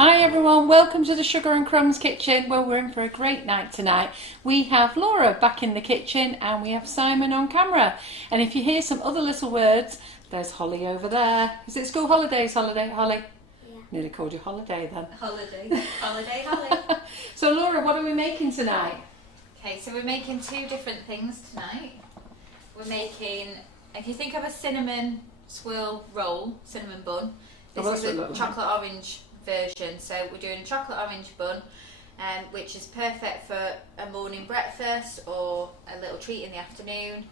Hi everyone, welcome to the Sugar and Crumbs kitchen. Well, we're in for a great night tonight. We have Laura back in the kitchen and we have Simon on camera. And if you hear some other little words, there's Holly over there. Is it school holidays, Holly? Yeah. Nearly called you Holiday then. Holiday, Holly. So Laura, what are we making tonight? Okay, so we're making two different things tonight. We're making, if you think of a cinnamon swirl roll, cinnamon bun, this is a chocolate orange version. So we're doing a chocolate orange bun, which is perfect for a morning breakfast or a little treat in the afternoon.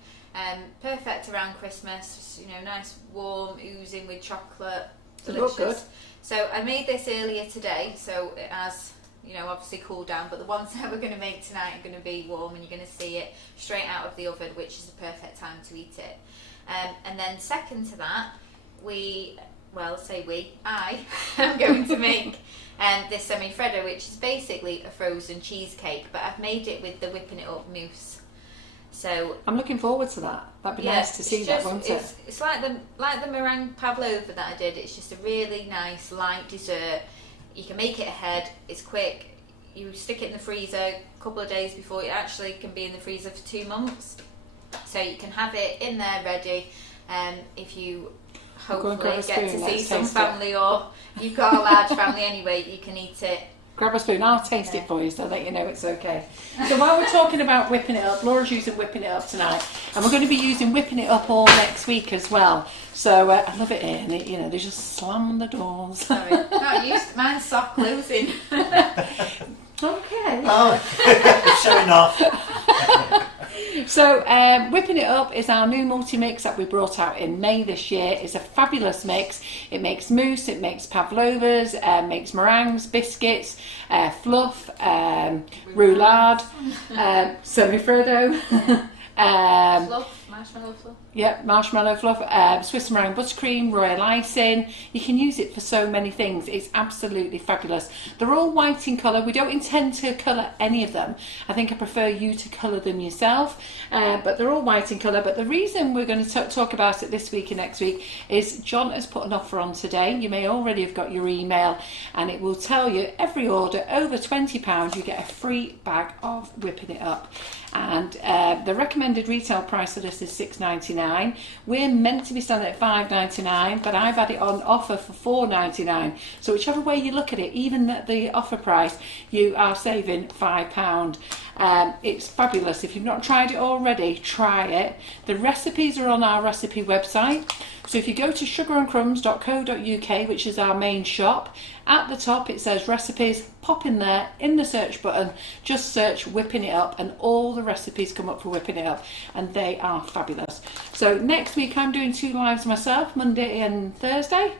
Perfect around Christmas, you know, nice warm, oozing with chocolate, delicious. Good. So I made this earlier today, so it has, you know, obviously cooled down, but the ones that we're going to make tonight are going to be warm and you're going to see it straight out of the oven, which is the perfect time to eat it. And then second to that, I am going to make this Semifreddo, which is basically a frozen cheesecake, but I've made it with the whipping it up mousse. So I'm looking forward to that. That'd be nice to see that, won't it? It's like the meringue pavlova that I did. It's just a really nice light dessert. You can make it ahead. It's quick. You stick it in the freezer a couple of days before it actually can be in the freezer for 2 months. So you can have it in there ready. If you hopefully get to see some family or you've got a large family anyway, you can eat it. Grab a spoon, I'll taste it for you so that you know it's okay. So while we're talking about whipping it up, Laura's using whipping it up tonight, and we're going to be using whipping it up all next week as well. So I love it here, and it, you know, they just slam the doors. Sorry, mine's soft closing. Okay. Oh, showing off. So whipping it up is our new multi-mix that we brought out in May this year. It's a fabulous mix. It makes mousse, it makes pavlovas, makes meringues, biscuits, fluff, roulade, semifreddo. Marshmallow fluff. Yep, marshmallow fluff, Swiss meringue buttercream, royal icing. You can use it for so many things. It's absolutely fabulous. They're all white in colour. We don't intend to colour any of them. I think I prefer you to colour them yourself. But they're all white in colour. But the reason we're going to talk about it this week and next week is John has put an offer on today. You may already have got your email, and it will tell you every order over £20 you get a free bag of whipping it up. And the recommended retail price of this is £6.99. We're meant to be selling at £5.99, but I've had it on offer for £4.99. So whichever way you look at it, even at the offer price, you are saving £5. It's fabulous. If you've not tried it already, try it. The recipes are on our recipe website. So if you go to sugarandcrumbs.co.uk, which is our main shop, at the top it says recipes, pop in there, in the search button, just search whipping it up and all the recipes come up for whipping it up, and they are fabulous. So next week I'm doing 2 lives myself, Monday and Thursday.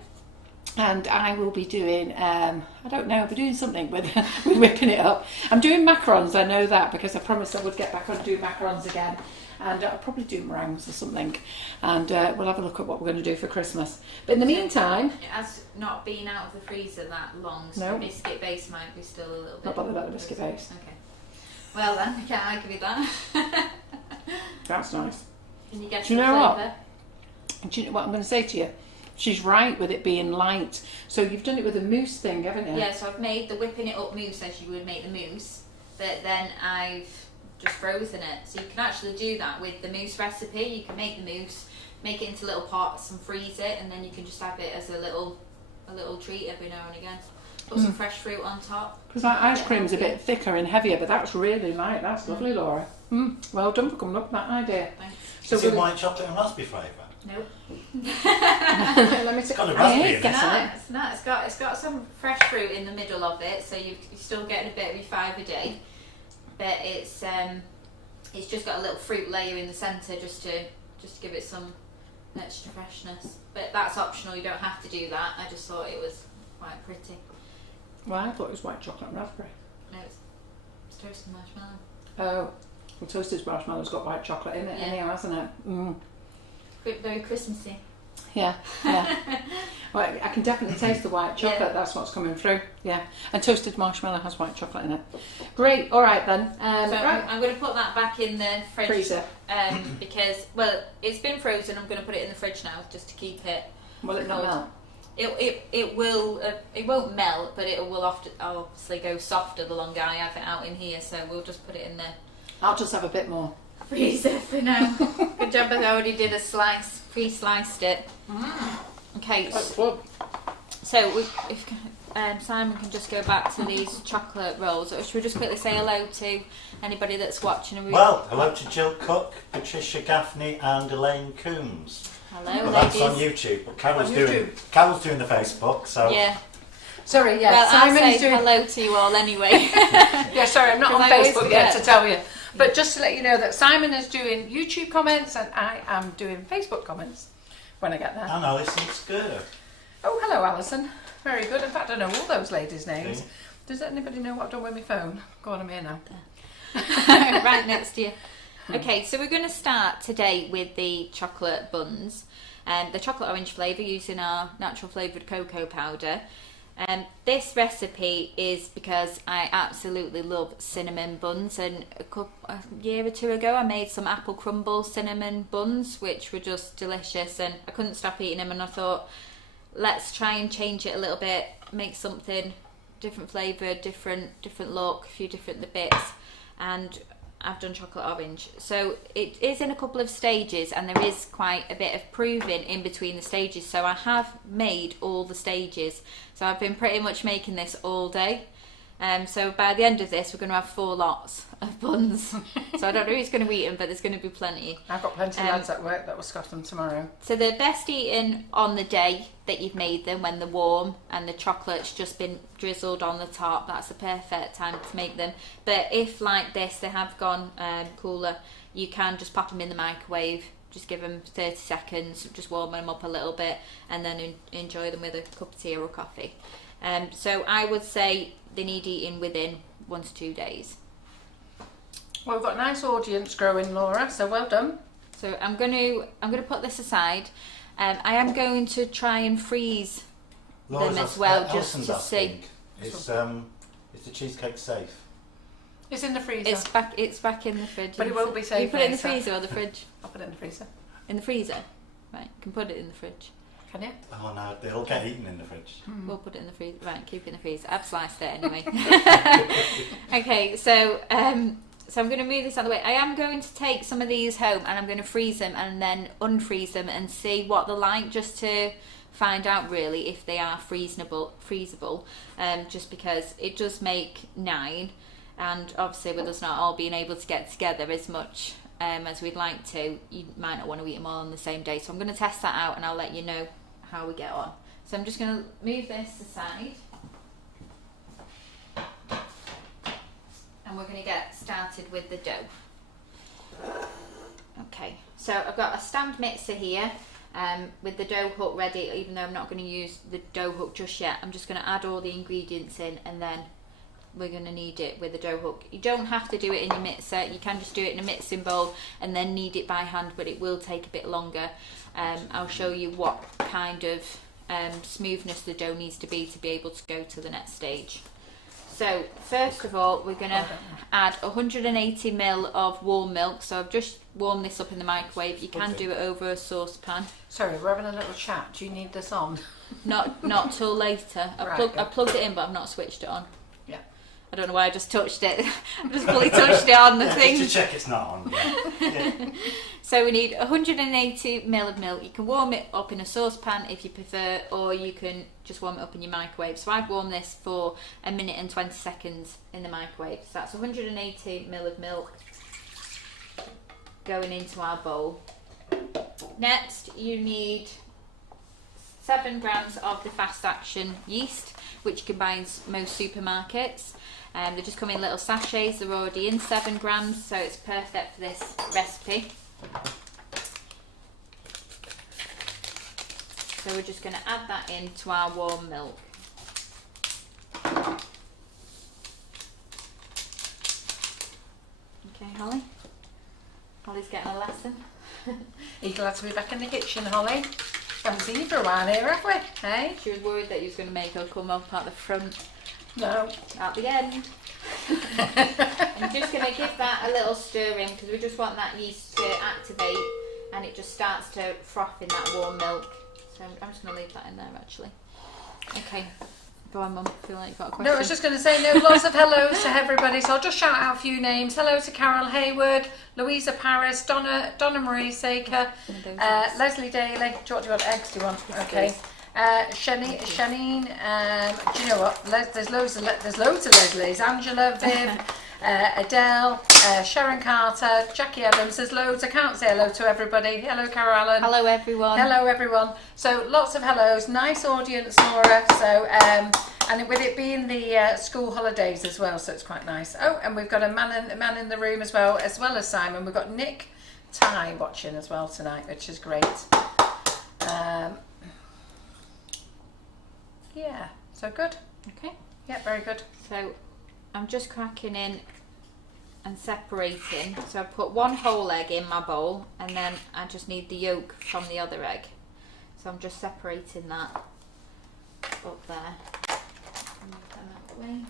And I will be doing, I don't know, I'll be doing something with whipping it up. I'm doing macarons, I know that, because I promised I would get back on doing macarons again. And I'll probably do meringues or something. And we'll have a look at what we're going to do for Christmas. But in the meantime... It has not been out of the freezer that long, so the biscuit base might be still a little bit... Not bothered about the biscuit base. Okay. Well then, I can't argue with that. That's nice. Can you get Do you the know flavour? what? Do you know what I'm going to say to you? She's right with it being light. So you've done it with a mousse thing, haven't you? Yeah, so I've made the whipping it up mousse as you would make the mousse, but then I've just frozen it. So you can actually do that with the mousse recipe. You can make the mousse, make it into little pots and freeze it, and then you can just have it as a little treat every now and again. Put some fresh fruit on top. Because ice cream's a bit thicker and heavier, but that's really light. That's lovely, Laura. Well done for coming up with that idea. Thanks. So is it white chocolate and raspberry flavour? Nope. Let me It's got a raspberry in it. It's not. It's got some fresh fruit in the middle of it, so you're still getting a bit of your 5 a day. But it's just got a little fruit layer in the centre just to give it some extra freshness. But that's optional. You don't have to do that. I just thought it was quite pretty. Well, I thought it was white chocolate and raspberry. No, it's toasted marshmallow. Oh, well, toasted marshmallow's got white chocolate in it anyhow, hasn't it? Very Christmassy. Yeah. Well, I can definitely taste the white chocolate. That's what's coming through. Yeah, and toasted marshmallow has white chocolate in it. Great. All right then. So I'm going to put that back in the freezer. Because it's been frozen. I'm going to put it in the fridge now just to keep it. Will it not melt? It won't melt, but it will obviously go softer the longer I have it out in here. So we'll just put it in the I'll just have a bit more. freezer for now. Good job, I already did a slice, pre-sliced it. Okay, so if Simon can just go back to these chocolate rolls, or should we just quickly say hello to anybody that's watching? Well, hello to Jill Cook, Patricia Gaffney and Elaine Coombs. Hello, Well, ladies. that's on YouTube, but Carol's On doing the Facebook, so Yeah. Sorry, yeah. Well, I'll Simon's say doing. hello to you all anyway. Yeah, sorry, I'm not on 'Cause I always Facebook yet to forget. tell you. But just to let you know that Simon is doing YouTube comments and I am doing Facebook comments when I get there. and Alison's good. Oh, hello, Alison. Very good. In fact, I know all those ladies' names. Okay. Does anybody know what I've done with my phone? Go on, I'm here now. Right next to you. Okay, so we're going to start today with the chocolate buns. The chocolate orange flavour using our natural flavoured cocoa powder. This recipe is because I absolutely love cinnamon buns, and a year or two ago I made some apple crumble cinnamon buns which were just delicious, and I couldn't stop eating them, and I thought let's try and change it a little bit, make something different flavour, different look, a few different bits, and I've done chocolate orange. So it is in a couple of stages, and there is quite a bit of proving in between the stages. So I have made all the stages. So I've been pretty much making this all day. So by the end of this, we're going to have 4 lots of buns. So I don't know who's going to eat them, but there's going to be plenty. I've got plenty of lads at work that will scoff them tomorrow. So they're best eaten on the day that you've made them, when they're warm and the chocolate's just been drizzled on the top. That's the perfect time to make them. But if, like this, they have gone cooler, you can just pop them in the microwave. Just give them 30 seconds, just warm them up a little bit, and then enjoy them with a cup of tea or coffee. So I would say they need eating within 1 to 2 days. Well, we've got a nice audience growing, Laura, so well done. So I'm going to put this aside. I am going to try and freeze Laura's them as well, just Alison's to asking, see. Is the cheesecake safe? It's in the freezer. It's back in the fridge. But it won't be safe You put it in the later. freezer or the fridge? I'll put it in the freezer. In the freezer, right? You can put it in the fridge. Can you? Oh no, they'll get eaten in the fridge. We'll put it in the freezer. Right, keep it in the freezer. I've sliced it anyway. Okay, so I'm going to move this out of the way. I am going to take some of these home and I'm going to freeze them and then unfreeze them and see what they're like, just to find out really if they are freezable. Just because it does make 9, and obviously with us not all being able to get together as much as we'd like to, you might not want to eat them all on the same day. So I'm going to test that out and I'll let you know how we get on. So I'm just going to move this aside. And we're going to get started with the dough. Okay, so I've got a stand mixer here with the dough hook ready, even though I'm not going to use the dough hook just yet. I'm just going to add all the ingredients in, and then we're going to knead it with the dough hook. You don't have to do it in your mixer, you can just do it in a mixing bowl and then knead it by hand, but it will take a bit longer. I'll show you what kind of smoothness the dough needs to be able to go to the next stage. So first of all, we're going to add 180 ml of warm milk. So I've just warmed this up in the microwave. You can do it over a saucepan. Sorry, we're having a little chat. Do you need this on? Not till later. I plugged it in, but I've not switched it on. Yeah. I don't know why I just touched it. I just fully touched it on the thing. Just to check it's not on. Yeah. So we need 180 ml of milk. You can warm it up in a saucepan if you prefer, or you can just warm it up in your microwave. So I've warmed this for 1 minute and 20 seconds in the microwave. So that's 180 ml of milk going into our bowl. Next, you need 7 grams of the fast action yeast, which you can buy in most supermarkets. They just come in little sachets. They're already in 7 grams, so it's perfect for this recipe. So we're just going to add that into our warm milk. Okay, Holly? Holly's getting a lesson. Are you glad to be back in the kitchen, Holly? Haven't seen you for a while here, have we? Hey? She was worried that you was going to make her come up at the front. No. At the end. I'm just going to give that a little stir in, because we just want that yeast to activate and it just starts to froth in that warm milk. So I'm just going to leave that in there actually. Okay. Go on, Mum. I feel like you've got a question. No, I was just going to say, lots of hellos to everybody. So I'll just shout out a few names. Hello to Carol Hayward, Louisa Paris, Donna Marie Saker, Leslie Daly. What do you want? Eggs? Do you want? Okay. Shanine. Do you know what? There's loads of Leslies. Angela, Viv. Adele, Sharon Carter, Jackie Adams, there's loads. I can't say hello to everybody. Hello, Carol Allen. Hello, everyone. Hello, everyone. So lots of hellos. Nice audience, Laura. So, and with it being the school holidays as well, so it's quite nice. Oh, and we've got a man in the room as well as Simon. We've got Nick Ty watching as well tonight, which is great. Yeah, so good. Okay. Yeah, very good. So I'm just cracking in and separating. So I put one whole egg in my bowl and then I just need the yolk from the other egg. So I'm just separating that up there. Move that out the way.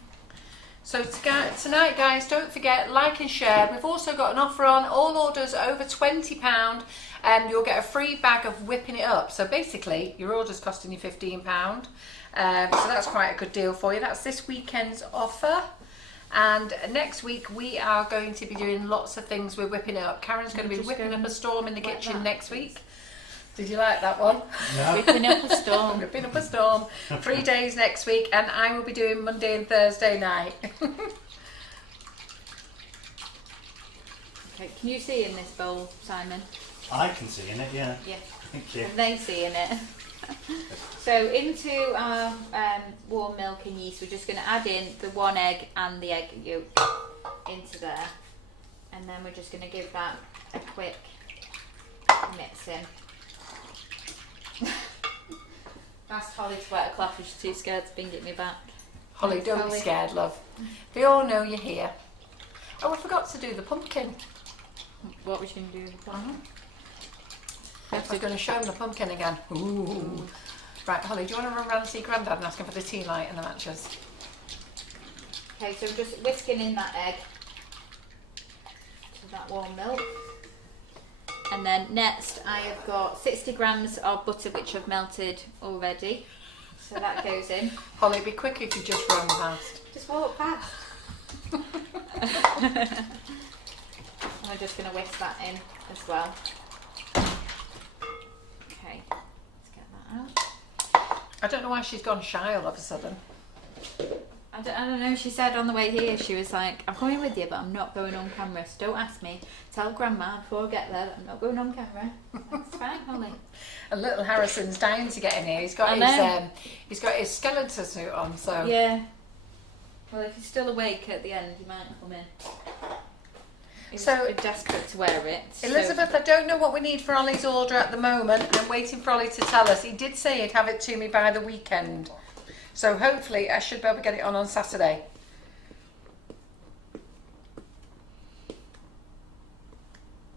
So tonight, guys, don't forget, like and share. We've also got an offer on all orders over £20 and you'll get a free bag of whipping it up. So basically, your order's costing you £15. So that's quite a good deal for you. That's this weekend's offer. And next week we are going to be doing lots of things with whipping it up. Karen's going to be whipping up a storm in the kitchen next week. Did you like that one? Yeah. Whipping up a storm. Whipping up a storm. 3 days next week, and I will be doing Monday and Thursday night. Okay, can you see in this bowl, Simon? I can see in it, yeah. Yeah. Thank you. And they see in it. So into our warm milk and yeast, we're just going to add in the one egg and the egg yolk into there, and then we're just going to give that a quick mix in. Asked Holly to wet a cloth, she's too scared to bring it me back. Holly, don't be scared, love. They all know you're here. Oh, I forgot to do the pumpkin. What was you going to do with the pumpkin? We're going to show them the pumpkin again. Ooh. Right, Holly, do you want to run round and see Grandad and ask him for the tea light and the matches? Okay, so I'm just whisking in that egg to that warm milk. And then next I have got 60 grams of butter which I've melted already. So that goes in. Holly, be quick if you just run past. Just walk past. I'm just going to whisk that in as well. Okay, let's get that out. I don't know why she's gone shy all of a sudden. I don't know, she said on the way here, she was like, I'm coming with you but I'm not going on camera, so don't ask me. Tell Grandma before I get there that I'm not going on camera. That's fine, Holly. And little Harrison's dying to get in here. He's got his skeleton suit on, so... Yeah. Well, if he's still awake at the end, he might come in. He's desperate to wear it. Elizabeth, I don't know what we need for Ollie's order at the moment. I'm waiting for Ollie to tell us. He did say he'd have it to me by the weekend. So hopefully I should be able to get it on Saturday.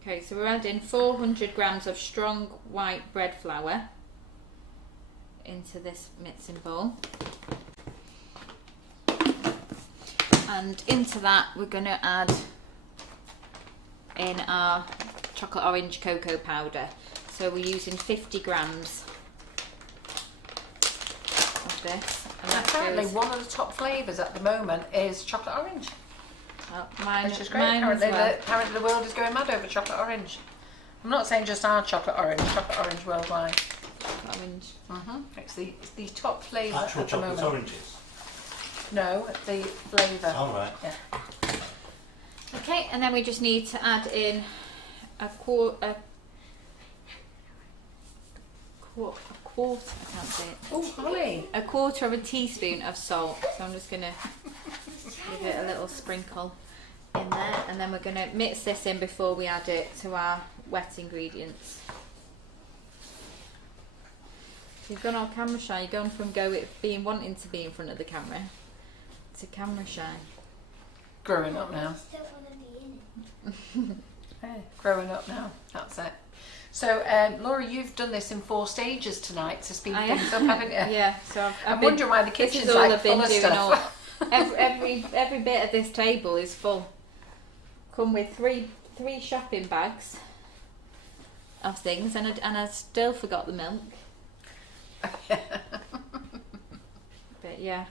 Okay, so we're adding 400 grams of strong white bread flour into this mixing bowl. And into that we're going to add in our chocolate orange cocoa powder. So we're using 50 grams of this. And apparently one of the top flavours at the moment is chocolate orange. Well, which is great. Apparently the world is going mad over chocolate orange. I'm not saying just our chocolate orange worldwide. Chocolate orange. It's the top flavour Actual at the chocolate moment. oranges? No, the flavour. All right. Yeah. Okay, and then we just need to add in a quarter, I can't say it. Oh, Holly. A quarter of a teaspoon of salt. So I'm just going to give it a little sprinkle in there, and then we're going to mix this in before we add it to our wet ingredients. So you've gone all camera shy. You've gone from wanting to be in front of the camera to camera shy. Growing up now. Growing up now, that's it. So, Laura, you've done this in 4 stages tonight to speed things up, haven't you? Yeah. So I'm wondering why the kitchen's like full of stuff. Every bit of this table is full. Come with three shopping bags of things, and I still forgot the milk. Yeah.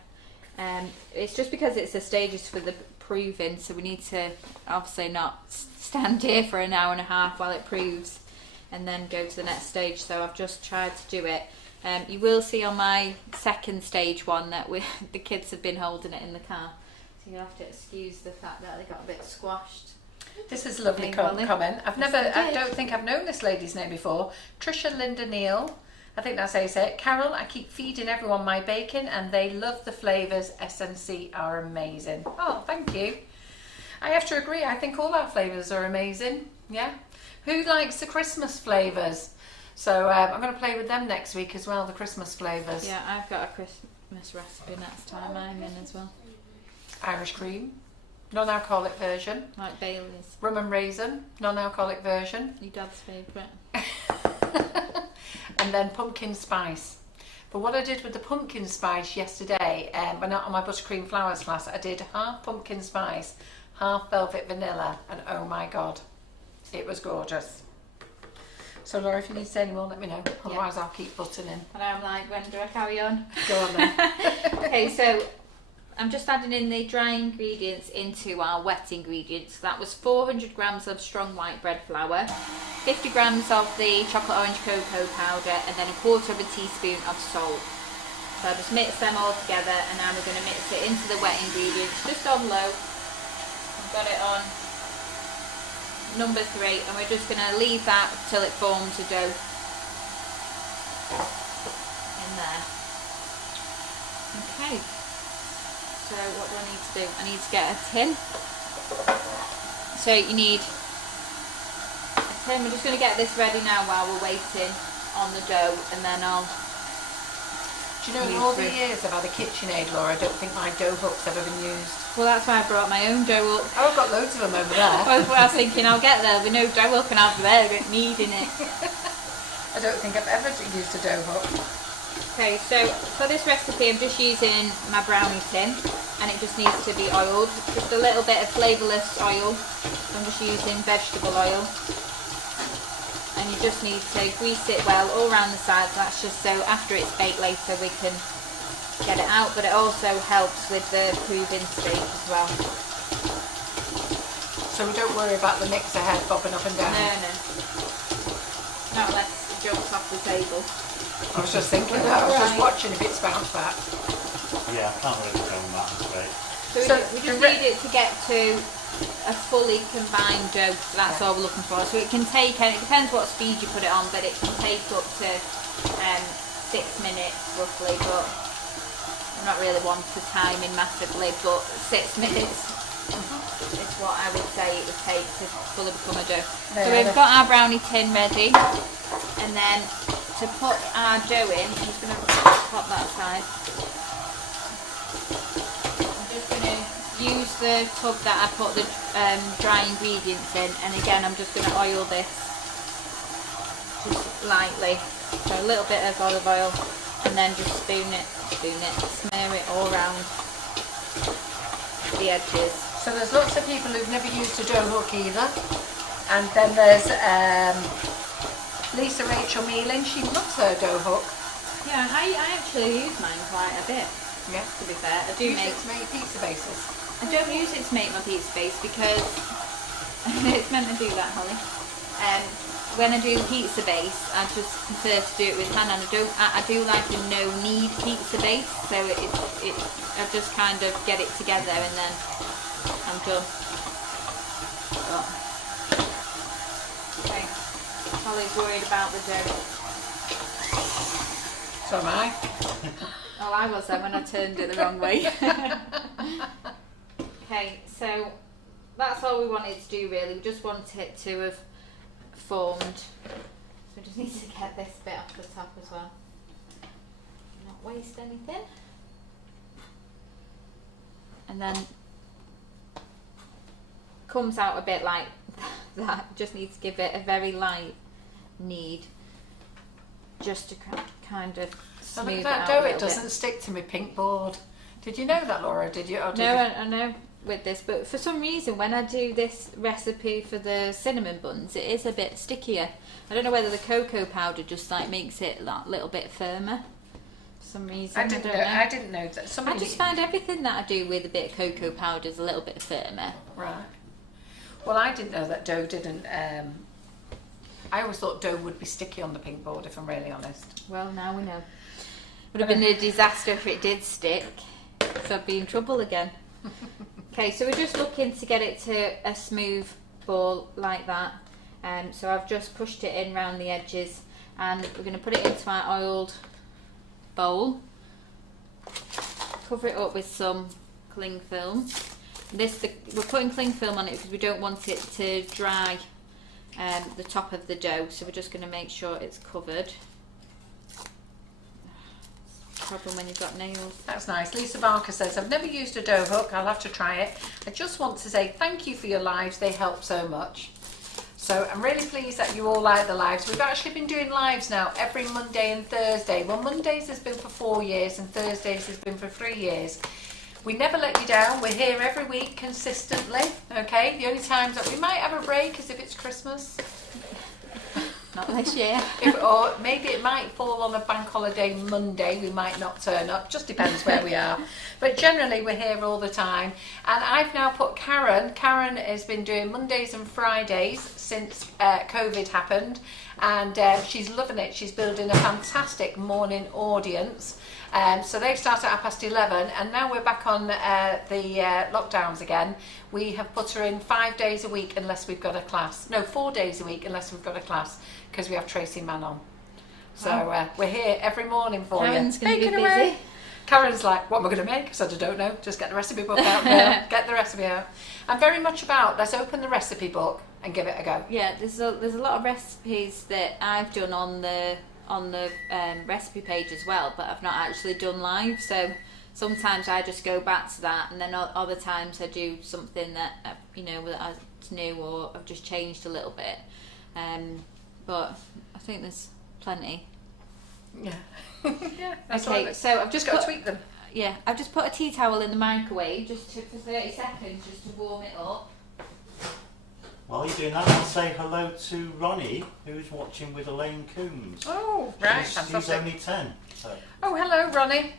It's just because it's the stages for the proving, so we need to obviously not stand here for an hour and a half while it proves and then go to the next stage. So I've just tried to do it. You will see on my second stage one that the kids have been holding it in the car, so you'll have to excuse the fact that they got a bit squashed. This is a lovely comment. I don't think I've known this lady's name before. Trisha Linda Neal. I think that's how you say it. Carol, I keep feeding everyone my bacon and they love the flavours. SNC are amazing. Oh, thank you. I have to agree. I think all our flavours are amazing. Yeah. Who likes the Christmas flavours? So I'm going to play with them next week as well, the Christmas flavours. Yeah, I've got a Christmas recipe next time I'm in as well. Irish cream, non-alcoholic version. Like Bailey's. Rum and raisin, non-alcoholic version. Your dad's favourite. And then pumpkin spice. But what I did with the pumpkin spice yesterday, when on my buttercream flowers class, I did half pumpkin spice, half velvet vanilla, and oh my god, it was gorgeous. So Laura, if you need to say any more, let me know. Otherwise, I'll keep buttoning. And I'm like, when do I carry on? Go on then. Okay, so I'm just adding in the dry ingredients into our wet ingredients. So that was 400 grams of strong white bread flour, 50 grams of the chocolate orange cocoa powder, and then 1/4 of a teaspoon of salt. So I just mix them all together, and now we're going to mix it into the wet ingredients just on low. I've got it on number 3, and we're just going to leave that till it forms a dough in there. Okay. So what do I need to do? I need to get a tin. So you need a tin. We're just going to get this ready now while we're waiting on the dough, and then I'll... Do you know, in all the years I've had a KitchenAid, Laura, I don't think my dough hook's ever been used. Well, that's why I brought my own dough up. Oh, I've got loads of them over there. Well, I was thinking I'll get there with no dough up and I'll be there needing it. I don't think I've ever used a dough hook. Okay, so for this recipe I'm just using my brownie tin, and it just needs to be oiled. Just a little bit of flavourless oil. I'm just using vegetable oil. And you just need to grease it well all around the sides. That's just so after it's baked later we can get it out, but it also helps with the proving stage as well. So we don't worry about the mixer head bobbing up and down? No. Not unless it jumps off the table. I was just thinking that. I was just watching if it's bounced back. Yeah, I can't really tell them that, I'm afraid. So we just need it to get to a fully combined dough. That's all we're looking for. So it can take, and it depends what speed you put it on, but it can take up to 6 minutes roughly. But I'm not really one for timing massively, but 6 minutes is what I would say it would take to fully become a dough. So we've got our brownie tin ready, and then to put our dough in, I'm just going to pop that aside. I'm just going to use the tub that I put the dry ingredients in, and again I'm just going to oil this just lightly. So a little bit of olive oil, and then just spoon it, smear it all around the edges. So there's lots of people who've never used a dough hook either. And then there's Lisa Rachel Mealing, she loves her dough hook. Yeah, I actually use mine quite a bit. Yeah, to be fair. I do use it to make pizza bases. I don't use it to make my pizza base because it's meant to do that, Holly. When I do pizza base, I just prefer to do it with hand, and I do like a no knead pizza base, so I just kind of get it together and then I'm done. Okay. Holly's worried about the dough. So am I. Oh, I was then when I turned it the wrong way. Okay, so that's all we wanted to do really. We just want it to have formed. So we just need to get this bit off the top as well. Not waste anything. And then comes out a bit like that. Just need to give it a very light knead, just to kind of smooth it out a little bit. It doesn't stick to my pink board. Did you know that, Laura? Did you? I know with this, but for some reason when I do this recipe for the cinnamon buns, it is a bit stickier. I don't know whether the cocoa powder just like makes it a little bit firmer. some reason. I didn't know. I didn't know that. I just find everything that I do with a bit of cocoa powder is a little bit firmer. Right. Well, I didn't know that dough didn't. I always thought dough would be sticky on the pink board, if I'm really honest. Well, now we know. Would have been a disaster if it did stick, so I'd be in trouble again. Okay, so we're just looking to get it to a smooth ball like that. So I've just pushed it in round the edges, and we're going to put it into our oiled bowl. Cover it up with some cling film. We're putting cling film on it because we don't want it to dry the top of the dough, so we're just going to make sure it's covered. Problem when you've got nails. That's nice. Lisa Barker says, I've never used a dough hook. I'll have to try it. I just want to say thank you for your lives. They help so much. So I'm really pleased that you all like the lives. We've actually been doing lives now every Monday and Thursday. Well, Mondays has been for 4 years and Thursdays has been for 3 years. We never let you down. We're here every week consistently. Okay. The only times that we might have a break is if it's Christmas. Not this year. Or maybe it might fall on a bank holiday Monday. We might not turn up. Just depends where we are. But generally we're here all the time. And I've now put Karen. Karen has been doing Mondays and Fridays since COVID happened. And she's loving it. She's building a fantastic morning audience. So they've started at 11:30, and now we're back on the lockdowns again. We have put her in 5 days a week unless we've got a class. No, 4 days a week unless we've got a class, because we have Tracy Mann on. So we're here every morning for Karen's you. Karen's going to be busy. Karen's like, what am I going to make? I said, I don't know. Just get the recipe book out now. Get the recipe out. I'm very much about, let's open the recipe book and give it a go. Yeah, there's a lot of recipes that I've done on the recipe page as well, but I've not actually done live, so sometimes I just go back to that, and then other times I do something that that's new or I've just changed a little bit, but I think there's plenty. Yeah. Yeah. Okay, so I've just got to tweak them. Yeah, I've just put a tea towel in the microwave for 30 seconds just to warm it up. While you're doing that, I'll say hello to Ronnie, who's watching with Elaine Coombs. Oh, right, fantastic. She's only 10. So. Oh, hello, Ronnie.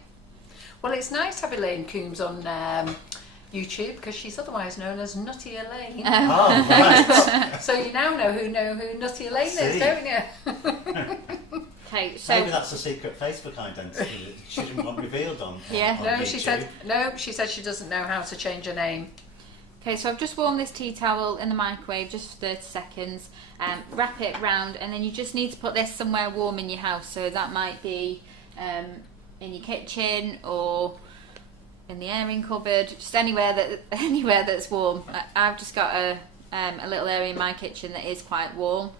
Well, it's nice to have Elaine Coombs on YouTube, because she's otherwise known as Nutty Elaine. Oh, right. So you now know who Nutty Elaine is, don't you? Okay, so maybe that's a secret Facebook identity that she didn't want revealed on. Yeah. On No, YouTube. she said she doesn't know how to change her name. Okay, so I've just warmed this tea towel in the microwave just for 30 seconds. Wrap it round, and then you just need to put this somewhere warm in your house. So that might be in your kitchen or in the airing cupboard, just anywhere that's warm. I've just got a little area in my kitchen that is quite warm.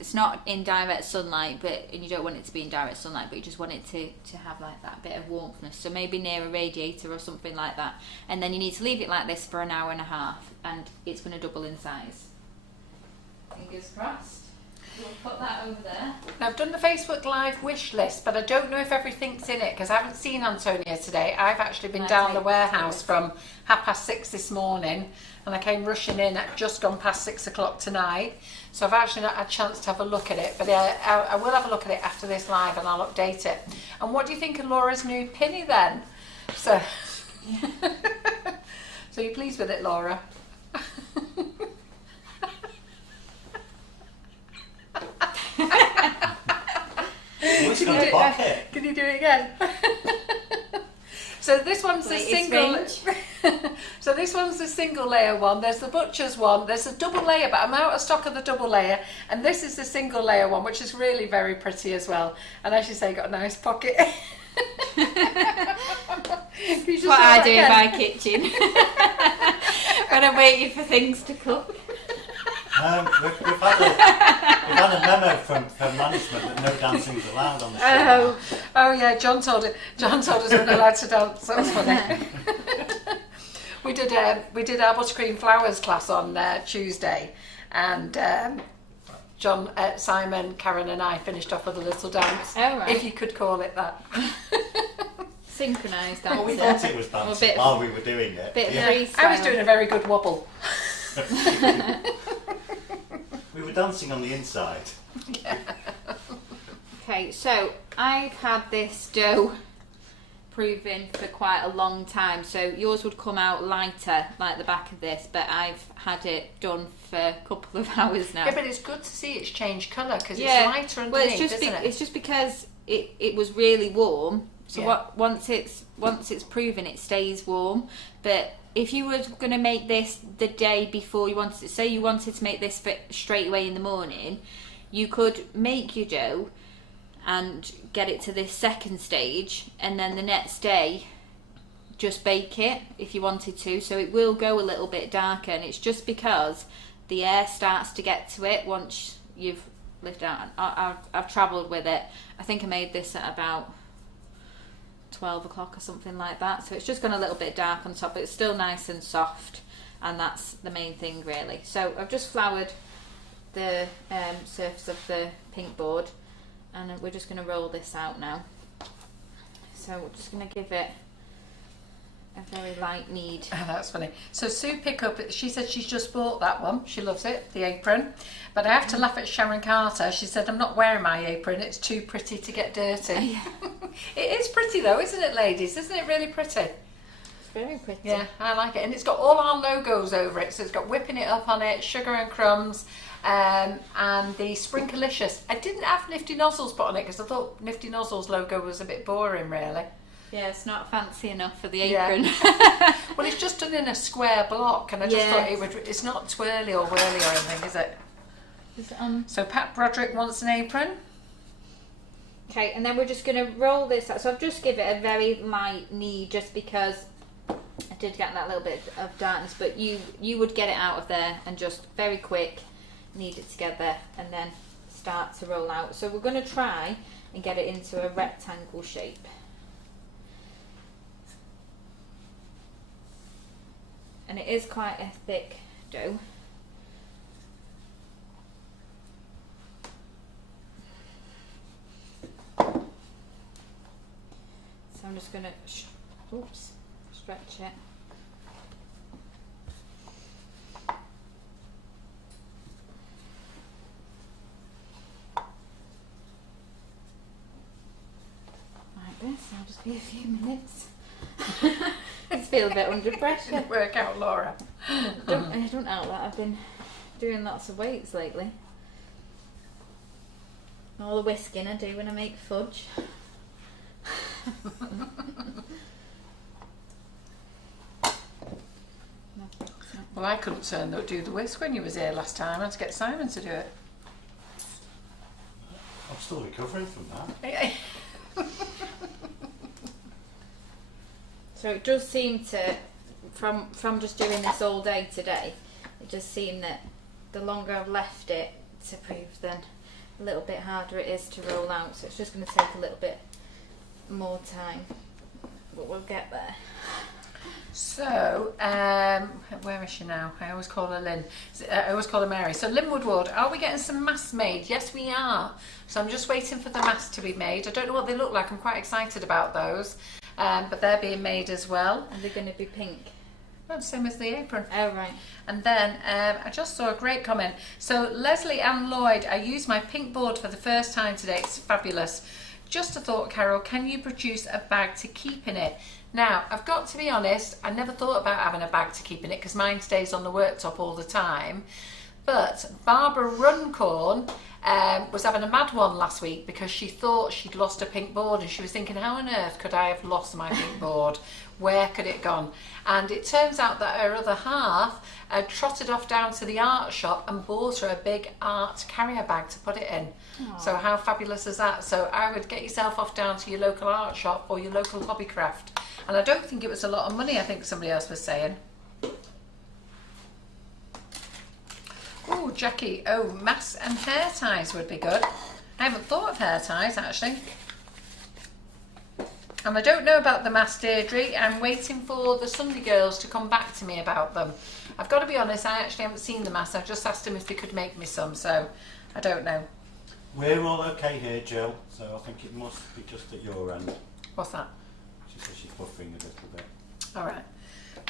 It's not in direct sunlight, and you don't want it to be in direct sunlight, but you just want it to have like that bit of warmthness. So maybe near a radiator or something like that. And then you need to leave it like this for an hour and a half, and it's going to double in size. Fingers crossed. We'll put that over there. Now, I've done the Facebook Live wish list, but I don't know if everything's in it, because I haven't seen Antonia today. I've actually been down the warehouse from 6:30 this morning, and I came rushing in at just gone past 6 o'clock tonight. So I've actually not had a chance to have a look at it, but I will have a look at it after this live, and I'll update it. And what do you think of Laura's new pinny then? So, so you're pleased with it, Laura? It's got a pocket. Can you do it again? So this one's the single. So this one's the single layer one. There's the butcher's one. There's a double layer, but I'm out of stock of the double layer. And this is the single layer one, which is really very pretty as well. And as you say, got a nice pocket. What I do in my kitchen when I'm waiting for things to cook. We've had a memo from management that no dancing is allowed on the show. Oh yeah, John told us we're not allowed to dance. That was funny. We did our buttercream flowers class on Tuesday, and John, Simon, Karen, and I finished off with a little dance. Oh, right. If you could call it that. Synchronised dance. Well, we thought it was dancing while we were doing it. Freestyle. I was doing a very good wobble. We were dancing on the inside. Yeah. Okay, so I've had this dough proving for quite a long time. So yours would come out lighter, like the back of this, but I've had it done for a couple of hours now. Yeah, but it's good to see it's changed colour because it's lighter underneath, well, isn't it? It's just because it was really warm. So Yeah. once it's proven, it stays warm. But if you were going to make this the day before you wanted to, say you wanted to make this straight away in the morning, you could make your dough and get it to this second stage, and then the next day just bake it if you wanted to. So it will go a little bit darker, and it's just because the air starts to get to it once you've lifted out. I've travelled with it. I think I made this at about 12 o'clock or something like that, so it's just gone a little bit dark on top, but it's still nice and soft, and that's the main thing really. So I've just floured the surface of the pink board, and we're just going to roll this out now. So we're just going to give it a very light knead. Oh, that's funny. So Sue pick up, she said she's just bought that one, she loves it, the apron, but I have to laugh at Sharon Carter. She said, I'm not wearing my apron, it's too pretty to get dirty. It is pretty though, isn't it, ladies? Isn't it really pretty? It's very pretty. Yeah, I like it, and it's got all our logos over it. So it's got Whipping It Up on it, Sugar and Crumbs, and the Sprinklicious. I didn't have Nifty Nozzles put on it because I thought Nifty Nozzles logo was a bit boring really. Yeah, it's not fancy enough for the apron. Yeah. Well, it's just done in a square block, and I just thought it's not twirly or whirly or anything, is it? Is it So Pat Broderick wants an apron. Okay, and then we're just going to roll this out. So I've just given it a very light knead just because I did get that little bit of darkness, but you would get it out of there and just very quick knead it together and then start to roll out. So we're going to try and get it into a rectangle shape. And it is quite a thick dough. So I'm just going to stretch it. Like this, I'll just be a few minutes. I just feel a bit under pressure. Didn't work out, Laura. I don't know that. I've been doing lots of weights lately. All the whisking I do when I make fudge. Well, I couldn't do the whisk when you was here last time. I had to get Simon to do it. I'm still recovering from that. So it does seem to, from just doing this all day today, it does seem that the longer I've left it to prove, then a little bit harder it is to roll out. So it's just going to take a little bit more time, but we'll get there. So, where is she now? I always call her Lynn. I always call her Mary. So Lynn Woodward, are we getting some masks made? Yes, we are. So I'm just waiting for the masks to be made. I don't know what they look like. I'm quite excited about those. But they're being made as well. And they're going to be pink. Well, same as the apron. Oh, right. And then I just saw a great comment. So Leslie Ann Lloyd, I used my pink board for the first time today. It's fabulous. Just a thought, Carol, can you produce a bag to keep in it? Now, I've got to be honest, I never thought about having a bag to keep in it because mine stays on the worktop all the time. But Barbara Runcorn was having a mad one last week because she thought she'd lost a pink board, and she was thinking, how on earth could I have lost my pink board? Where could it gone? And it turns out that her other half had trotted off down to the art shop and bought her a big art carrier bag to put it in. Aww. So how fabulous is that? So I would get yourself off down to your local art shop or your local hobbycraft. And I don't think it was a lot of money, I think somebody else was saying. Oh, Jackie. Oh, masks and hair ties would be good. I haven't thought of hair ties, actually. And I don't know about the mask, Deirdre. I'm waiting for the Sunday girls to come back to me about them. I've got to be honest, I actually haven't seen the mask. I've just asked them if they could make me some, so I don't know. We're all okay here, Jill, so I think it must be just at your end. What's that? She says she's buffering a little bit. All right.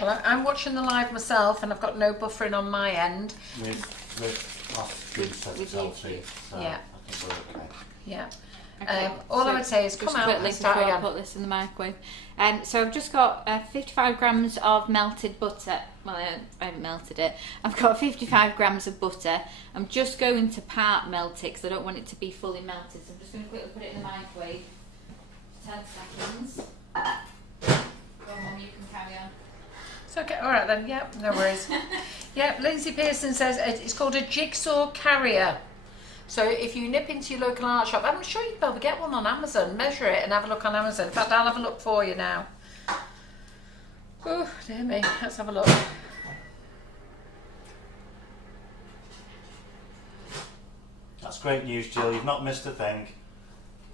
Well, I'm watching the live myself, and I've got no buffering on my end. With off-screen sensitivity, so yeah. I think we're okay. Yeah. Okay. All I would say is come out and start before again. I put this in the microwave. So I've just got 55 grams of melted butter. Well, I haven't melted it. I've got 55 grams of butter. I'm just going to part melt it because I don't want it to be fully melted. So I'm just going to quickly put it in the microwave for 10 seconds. Go on, Mum, you can carry on. It's okay. All right then. Yep. No worries. Yep. Lindsay Pearson says it's called a jigsaw carrier. So if you nip into your local art shop, I'm sure you'd be able to get one on Amazon, measure it and have a look on Amazon. In fact, I'll have a look for you now. Oh, dear me. Let's have a look. That's great news, Jill. You've not missed a thing.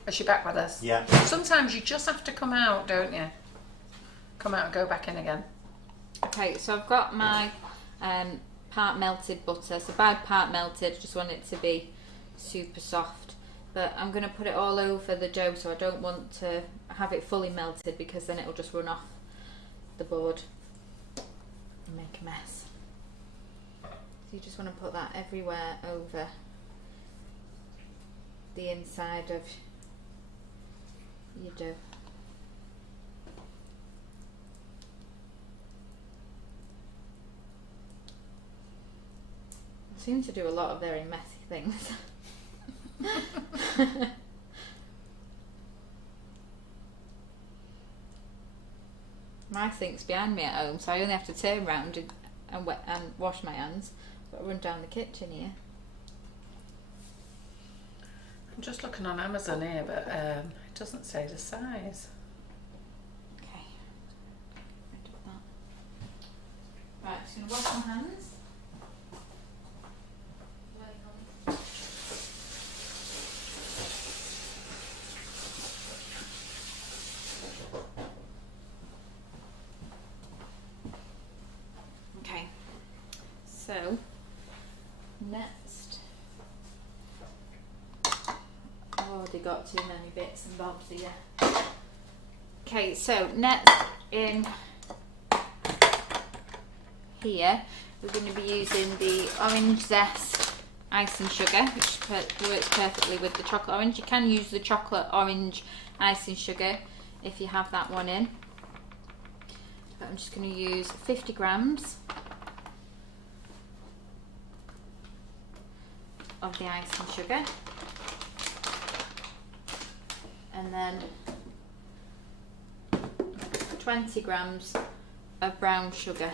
Is she back with us? Yeah. Sometimes you just have to come out, don't you? Come out and go back in again. Okay, so I've got my part melted butter. So by part melted, I just want it to be super soft. But I'm going to put it all over the dough, so I don't want to have it fully melted because then it'll just run off the board and make a mess. So you just want to put that everywhere over the inside of your dough. I seem to do a lot of very messy things. My sink's behind me at home, so I only have to turn round and wash my hands, but I run down the kitchen here. I'm just looking on Amazon here, but it doesn't say the size. Okay. Rid of that. Right, just going to wash my hands. Okay. So, next. I've already got too many bits and bobs here. Okay, so next in here we're going to be using the orange zest icing sugar, which works perfectly with the chocolate orange. You can use the chocolate orange icing sugar if you have that one in. But I'm just going to use 50 grams of the icing sugar. And then 20 grams of brown sugar.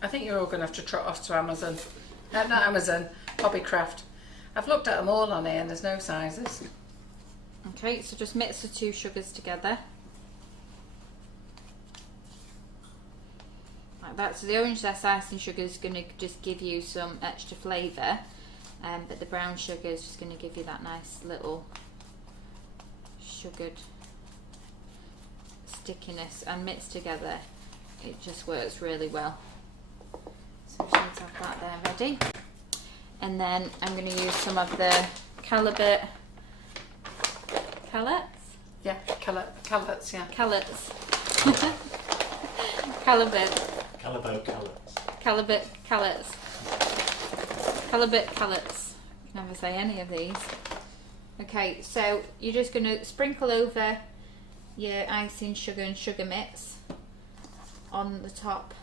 I think you're all going to have to trot off to Amazon. Not Amazon, Hobbycraft. I've looked at them all on here and there's no sizes. Okay, so just mix the two sugars together. Like that. So the orange zest icing sugar is going to just give you some extra flavour, but the brown sugar is just going to give you that nice little sugared stickiness, and mixed together it just works really well. So we should have that there ready. And then I'm going to use some of the Calibert Callets? Yeah, callets, yeah. Callets. Calibert. Calibert colours. Calibert Callets. Calibert Callets. I can never say any of these. Okay, so you're just going to sprinkle over your icing sugar and sugar mix on the top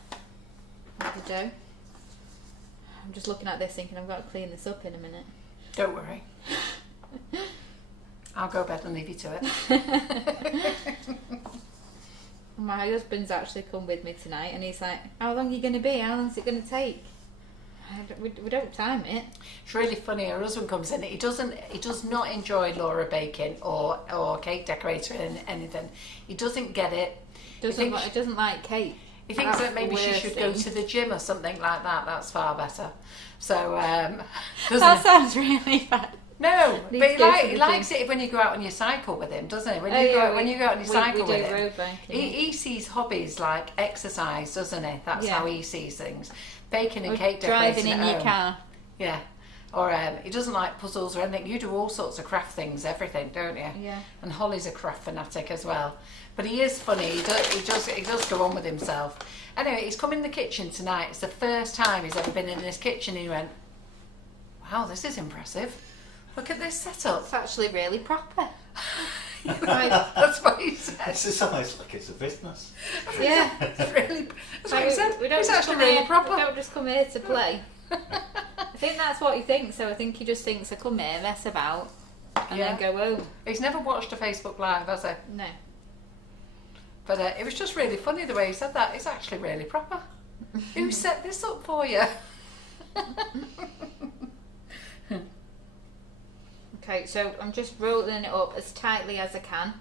of the dough. I'm just looking at this thinking I've got to clean this up in a minute. Don't worry. I'll go bed and leave you to it. My husband's actually come with me tonight and he's like, how long are you going to be? How long is it going to take? We don't time it. It's really funny. Her husband comes in. He does not enjoy Laura baking or cake decorating and anything. He doesn't get it. He doesn't like cake. He thinks that maybe she should go to the gym or something like that. That's far better. So that sounds really bad. No, but he likes it when you go out on your cycle with him, doesn't he? When you go out on your cycle with him, road biking. He sees hobbies like exercise, doesn't he? That's how he sees things. Baking and cake driving decorating in at your home. car. Yeah. Or he doesn't like puzzles or anything. You do all sorts of craft things, everything, don't you? Yeah. And Holly's a craft fanatic as well. But he is funny. He does go on with himself. Anyway, he's come in the kitchen tonight. It's the first time he's ever been in his kitchen. He went, wow, this is impressive. Look at this setup. It's actually really proper. That's what he said. It's almost like it's a business. Yeah. It's really, that's what he said. We don't It's just actually come really here, proper. We don't just come here to play. I think that's what he thinks. So I think he just thinks I come here, mess about, and then go home. He's never watched a Facebook Live, has he? No. But it was just really funny the way he said that. It's actually really proper. Who set this up for you? Okay, so I'm just rolling it up as tightly as I can.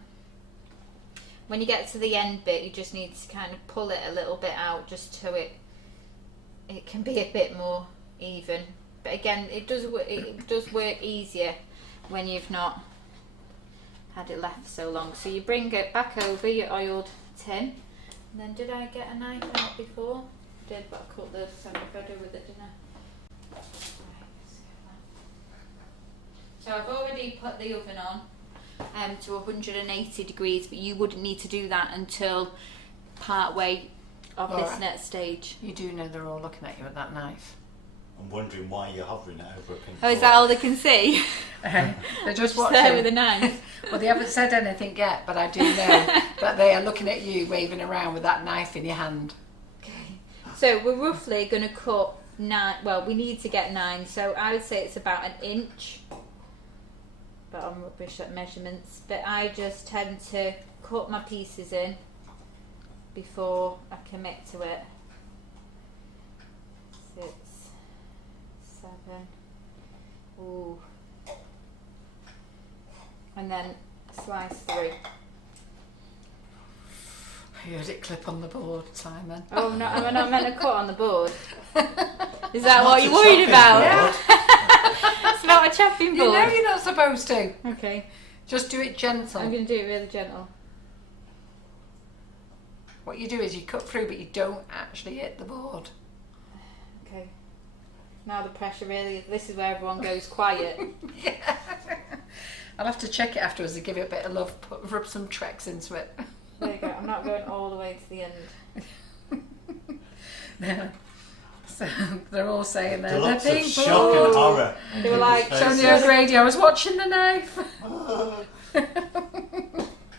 When you get to the end bit, you just need to kind of pull it a little bit out just so it can be a bit more even. But again, it does work easier when you've not had it left so long. So you bring it back over your oiled tin. And then did I get a knife out before? I did, but I cut the semifreddo with it, didn't I? Right, let's get that. So I've already put the oven on to 180 degrees, but you wouldn't need to do that until part way of this next stage. You do know they're all looking at you with that knife. I'm wondering why you're hovering it over a pink Oh, is board. that all they can see? They're just Just there with a watching. knife. Well, they haven't said anything yet, but I do know that they are looking at you waving around with that knife in your hand. Okay. So we're roughly going to cut 9. Well, we need to get 9, so I would say it's about an inch. But I'm rubbish at measurements. But I just tend to cut my pieces in before I commit to it. 6, 7. Ooh. And then slice 3. I heard it clip on the board, Simon. Oh no, am I not meant to cut on the board? Is that Not what a you're worried chopping about? board. It's not a chopping You board. know you're not supposed to. Okay, Just do it gentle. I'm going to do it really gentle. What you do is you cut through, but you don't actually hit the board. Okay. Now the pressure really, this is where everyone goes quiet. Yeah. I'll have to check it afterwards and give it a bit of love, rub some Trex into it. There you go, I'm not going all the way to the end. Yeah. So they're all saying There they're lots of pink shock board. and horror. They were like, Tony O'Grady, I was watching the knife. I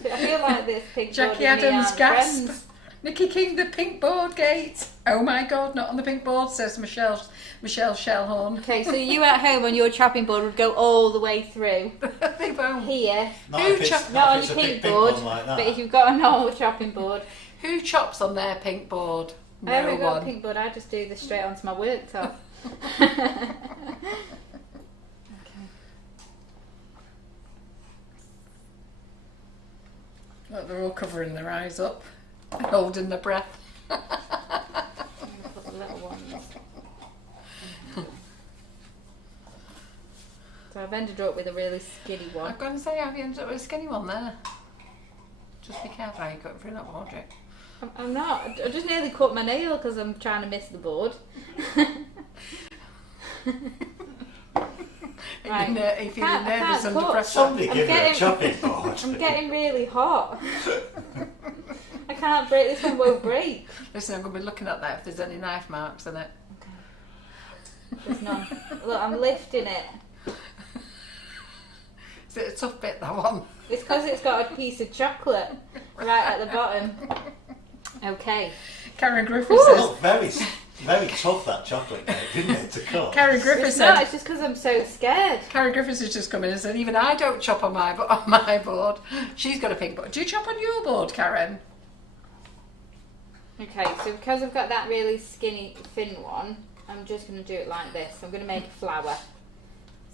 feel like this pink Jackie board and me Adams aren't gasp. friends. Nikki King, the pink board gate. Oh my God, not on the pink board, says Michelle Shellhorn. Okay, so you at home on your chopping board would go all the way through They won't. here, Not Who if it's, chop- not on if it's your a pink big board, one like that. but if you've got a normal chopping board. Who chops on their pink board? I haven't No got a one. pink board, I just do this straight onto my worktop. Look, they're all covering their eyes up, holding their breath. I'm gonna put the little ones. So I've ended up with a really skinny one. I'm going to say, have you ended up with a skinny one there? Just be careful how you cut through that board, Rick. I'm not. I just nearly cut my nail because I'm trying to miss the board. Right. Are you feeling I can't nervous under cut. pressure? Somebody I'm give her a getting- chopping board. I'm getting really hot. I can't break. This one won't break. Listen, I'm going to be looking at that if there's any knife marks in it. There's none. Look, I'm lifting it. Is it a tough bit, that one? It's because it's got a piece of chocolate right at the bottom. Okay. Karen Griffith It says... looked very, very tough, that chocolate cake, didn't it, to cut? Karen Griffith It's not. said... It's just because I'm so scared. Karen Griffiths has just come in and said, even I don't chop on my board. She's got a pink board. Do you chop on your board, Karen? Okay, so because I've got that really skinny, thin one, I'm just going to do it like this. I'm going to make a flower.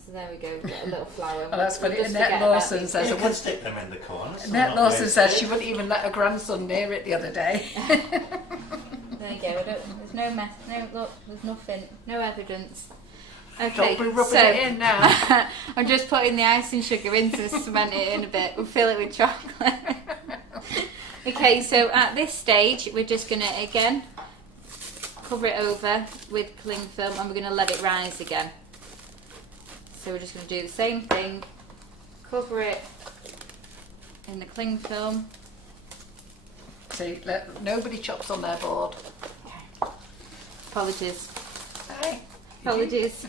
So there we go, we've got a little flower. Oh, that's funny. Just Annette forget about Lawson these. says... You can stick them in the corners. I'm Annette not Lawson really- says she wouldn't even let her grandson near it the other day. There you go. There's no mess. No, look, there's nothing. No evidence. Okay, Don't be rubbing so it in now. I'm just putting the icing sugar in to cement it in a bit. We'll fill it with chocolate. Okay, so at this stage, we're just going to, again, cover it over with cling film and we're going to let it rise again. So we're just going to do the same thing, cover it in the cling film. See, nobody chops on their board. Apologies. Hey. Apologies.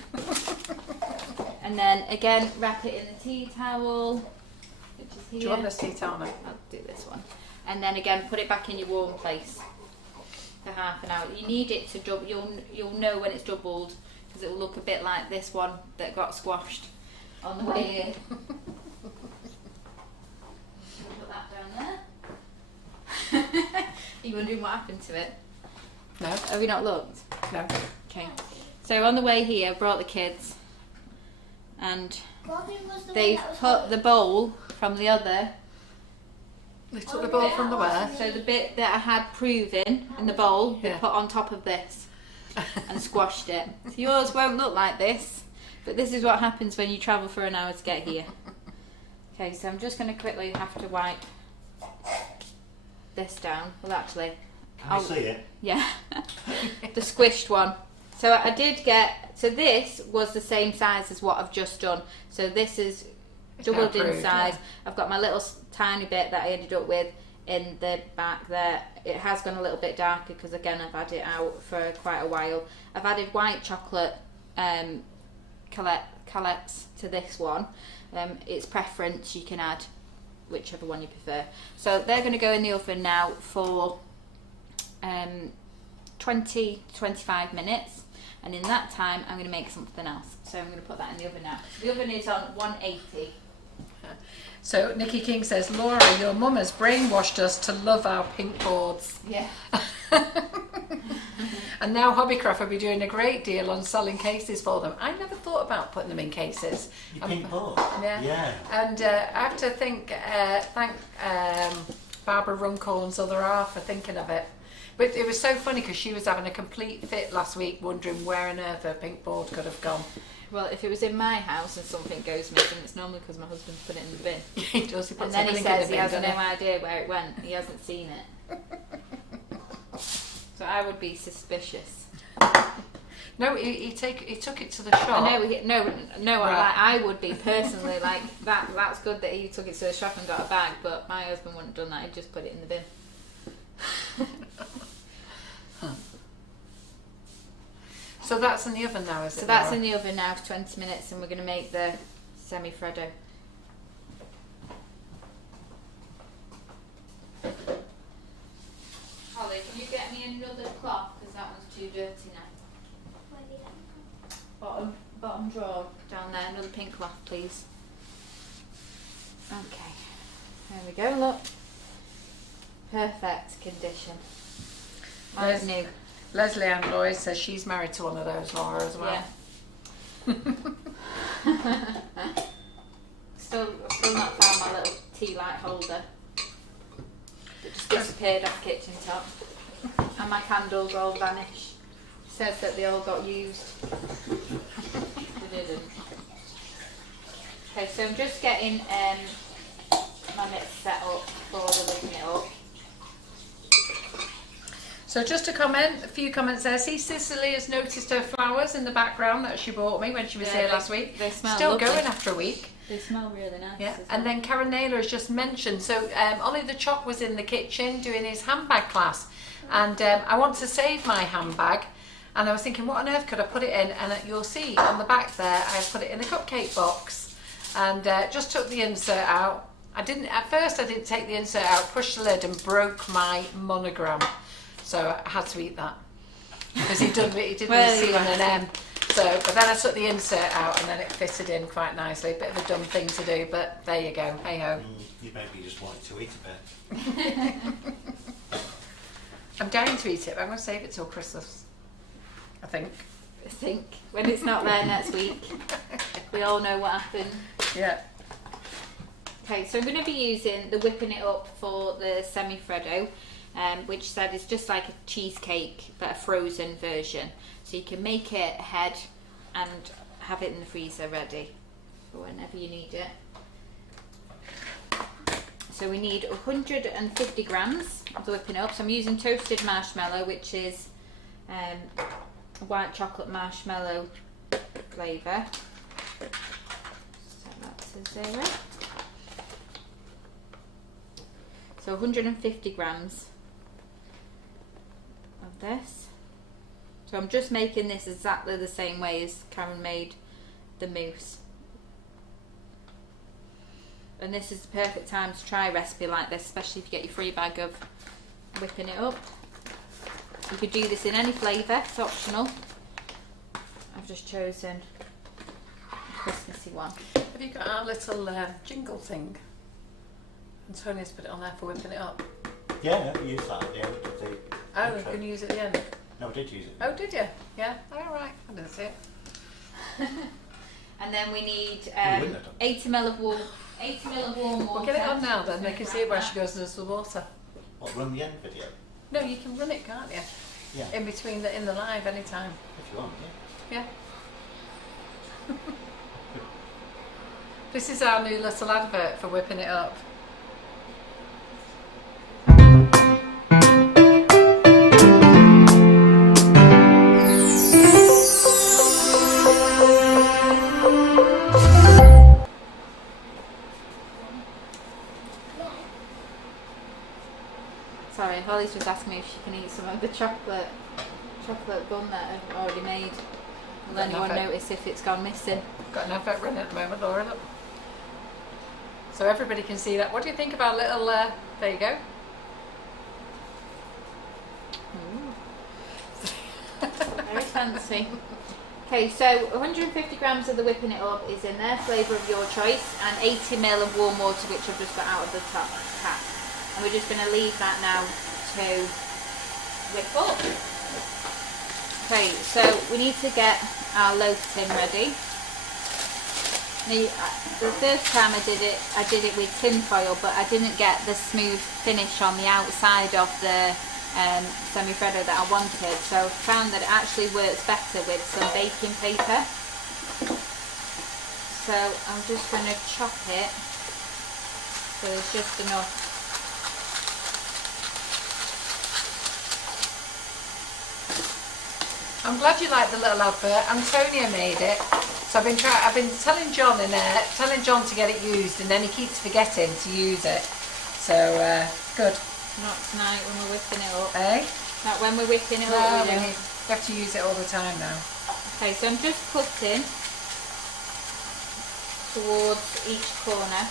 And then again, wrap it in the tea towel, which is here. Do you want this tea towel now? I'll do this one. And then again, put it back in your warm place for half an hour. You need it to double. You'll know when it's doubled because it will look a bit like this one that got squashed on the way in. Put that down there. Are you wondering what happened to it? No. Have you not looked? No. Okay. So on the way here, I brought the kids, and they've put the bowl from the other. They took the bowl from the where? So the bit that I had proven in the bowl, they Yeah. put on top of this and squashed it. So yours won't look like this, but this is what happens when you travel for an hour to get here. Okay, so I'm just going to quickly have to wipe this down. Well, actually, Can I see it? yeah, the squished one. So I did get, so this was the same size as what I've just done. So this is doubled in approved, size. yeah. I've got my little tiny bit that I ended up with in the back there. It has gone a little bit darker because again I've had it out for quite a while. I've added white chocolate calettes to this one. It's preference, you can add whichever one you prefer. So they're going to go in the oven now for 20 to 25 minutes, and in that time I'm going to make something else. So I'm going to put that in the oven now. The oven is on 180. So Nikki King says, Laura, your mum has brainwashed us to love our pink boards. Yeah. And now Hobbycraft will be doing a great deal on selling cases for them. I never thought about putting them in cases. Your pink board? Yeah. Yeah. And I have to thank Barbara Runcorn's other half for thinking of it. But it was so funny because she was having a complete fit last week, wondering where on earth her pink board could have gone. Well, if it was in my house and something goes missing, it's normally because my husband's put it in the bin. He does. He puts And then he everything in says the he bin, has doesn't no idea where it went. He hasn't seen it. So I would be suspicious. No, he took it to the shop. I know, no, Right. I would be personally like that. That's good that he took it to the shop and got a bag, but my husband wouldn't have done that. He'd just put it in the bin. So that's in the oven now, is it? So that's Laura? in the oven now for 20 minutes, and we're going to make the Semifreddo. Holly, can you get me another cloth because that one's too dirty now. Bottom drawer down there. Another pink cloth, please. Okay. There we go. Look. Perfect condition. Mine's new. Leslie Ann Lloyd says she's married to one of those, Laura, as well. Yeah. Still not found my little tea light holder. It just disappeared off the kitchen top. And my candles all vanished. Says that they all got used. They didn't. Okay, so I'm just getting my mix set up before we're whipping it up. So just a few comments there. See, Cicely has noticed her flowers in the background that she bought me when she was here last week. They smell Still lovely. going after a week. They smell really nice. Yeah, as well. and then Karen Naylor has just mentioned, so Ollie the Chop was in the kitchen doing his handbag class, and I want to save my handbag, and I was thinking, what on earth could I put it in? And you'll see on the back there, I put it in a cupcake box, and just took the insert out. At first I didn't take the insert out, pushed the lid and broke my monogram, so I had to eat that, because he didn't Well, see you an have M. So, but then I took the insert out and then it fitted in quite nicely. Bit of a dumb thing to do, but there you go. Hey ho. You maybe just wanted to eat a bit. I'm dying to eat it, but I'm going to save it till Christmas. I think. When it's not there next week, we all know what happened. Yeah. Okay, so I'm going to be using the whipping it up for the Semifreddo, which said is just like a cheesecake, but a frozen version. So you can make it ahead and have it in the freezer ready for whenever you need it. So we need 150 grams of the whipping up. So I'm using toasted marshmallow, which is white chocolate marshmallow flavour. to 0. So 150 grams of this. So I'm just making this exactly the same way as Karen made the mousse. And this is the perfect time to try a recipe like this, especially if you get your free bag of whipping it up. You could do this in any flavour, it's optional. I've just chosen a Christmassy one. Have you got our little jingle thing? Antonia's put it on there for whipping it up. Yeah, I used that at the end of the Oh, intro. can you use it at the end? No, I did use it. Oh, did you? Yeah. All right. I didn't see it. And then we need wouldn't have done. 80 ml of warm 80 ml of warm water. We'll get it on now then. They can see where she goes and does the water. What, run the end video? No, you can run it, can't you? Yeah. In between in the live anytime. If you want, yeah. Yeah. This is our new little advert for whipping it up. Sorry, Holly's just asking me if she can eat some of the chocolate bun that I've already made. Will anyone notice if it's gone missing? I've got an advert running at the moment, Laura. Look. So everybody can see that. What do you think of our little? There you go. Very fancy. Okay, so 150 grams of the whipping it up is in there, flavour of your choice, and 80 ml of warm water, which I've just got out of the tap. And we're just going to leave that now to whip up. Okay, so we need to get our loaf tin ready. Now, the first time I did it with tin foil, but I didn't get the smooth finish on the outside of the Semifreddo that I wanted, so I found that it actually works better with some baking paper. So I'm just going to chop it so there's just enough. I'm glad you like the little advert. Antonia made it, so I've been telling John to get it used, and then he keeps forgetting to use it. So good. Not tonight when we're whipping it up. Eh? Not when we're whipping it No, up. we have to use it all the time now. Okay, so I'm just cutting towards each corner.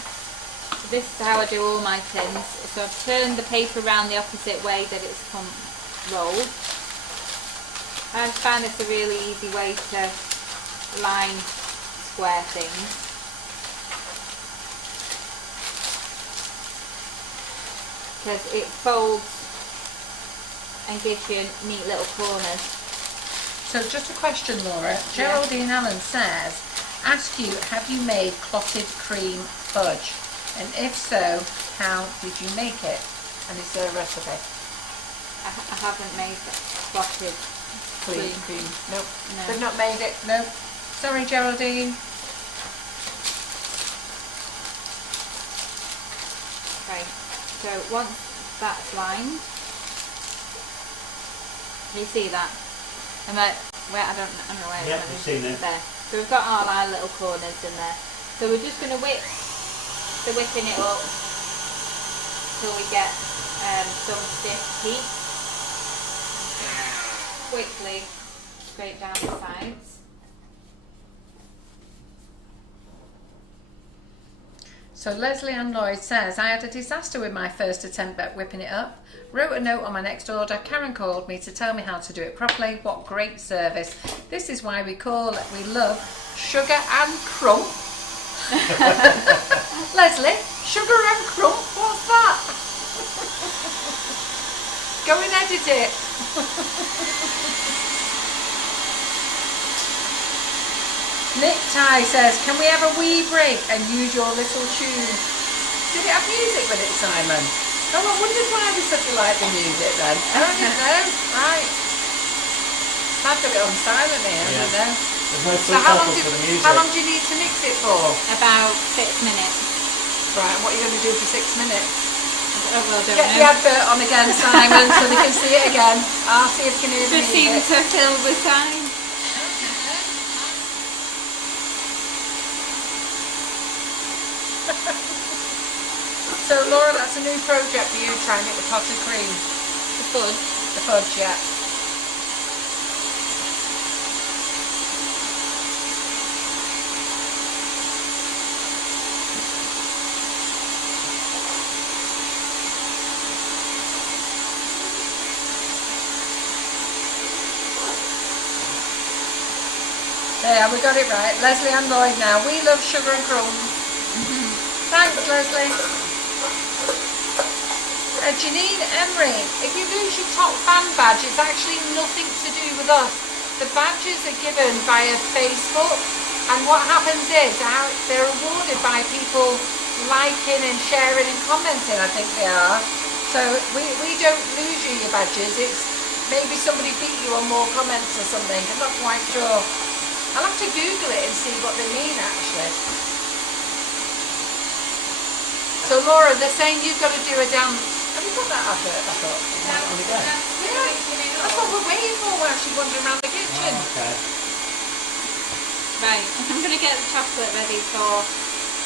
So this is how I do all my tins. So I've turned the paper around the opposite way that it's come rolled. I find this a really easy way to line square things. Because it folds and gives you neat little corners. So just a question, Laura. Geraldine Allen says, ask you, have you made clotted cream fudge? And if so, how did you make it? And is there a recipe? I haven't made clotted cream. Nope. No. They've not made it. Nope. Sorry, Geraldine. Okay, so once that's lined, can you see that? I don't know where Yep, I've seen it. There. So we've got all our little corners in there. So we're just going to whip the whipping it up till we get some stiff heat. Quickly scrape down the sides. So Leslie Ann Lloyd says, I had a disaster with my first attempt at whipping it up. Wrote a note on my next order. Karen called me to tell me how to do it properly. What great service. This is why we love Sugar and Crumbs. Leslie, Sugar and Crumbs, what's that? Go and edit it. Nick Ty says, can we have a wee break and use your little tune? Did it have music with it, Simon? Oh, I wondered why they said they liked the music then. Oh, I didn't know. Right. I've got it on silent here, I don't know. There's no So how long, for the music. how long do you need to mix it for? About 6 minutes. Right, and what are you going to do for 6 minutes? Oh, well, don't Get know. the advert on again, Simon, so they can see it again. I'll see if you can hear the Just seem music. to fill the time. So Laura, that's a new project for you, trying it with cottage cream. The fudge. The fudge, yeah. There, we got it right. Leslie and Lloyd now. We love Sugar and Crumbs. Thanks, Leslie. Janine Emery, if you lose your top fan badge, it's actually nothing to do with us. The badges are given via Facebook, and what happens is they're awarded by people liking and sharing and commenting, I think they are. So we don't lose you your badges. It's maybe somebody beat you on more comments or something. I'm not quite sure. I'll have to Google it and see what they mean actually. So Laura, they're saying you've got to do a dance. Have you got that advert back up? Yeah, that's what we're waiting for while she's wandering around the kitchen. Oh, okay. Right, I'm going to get the chocolate ready for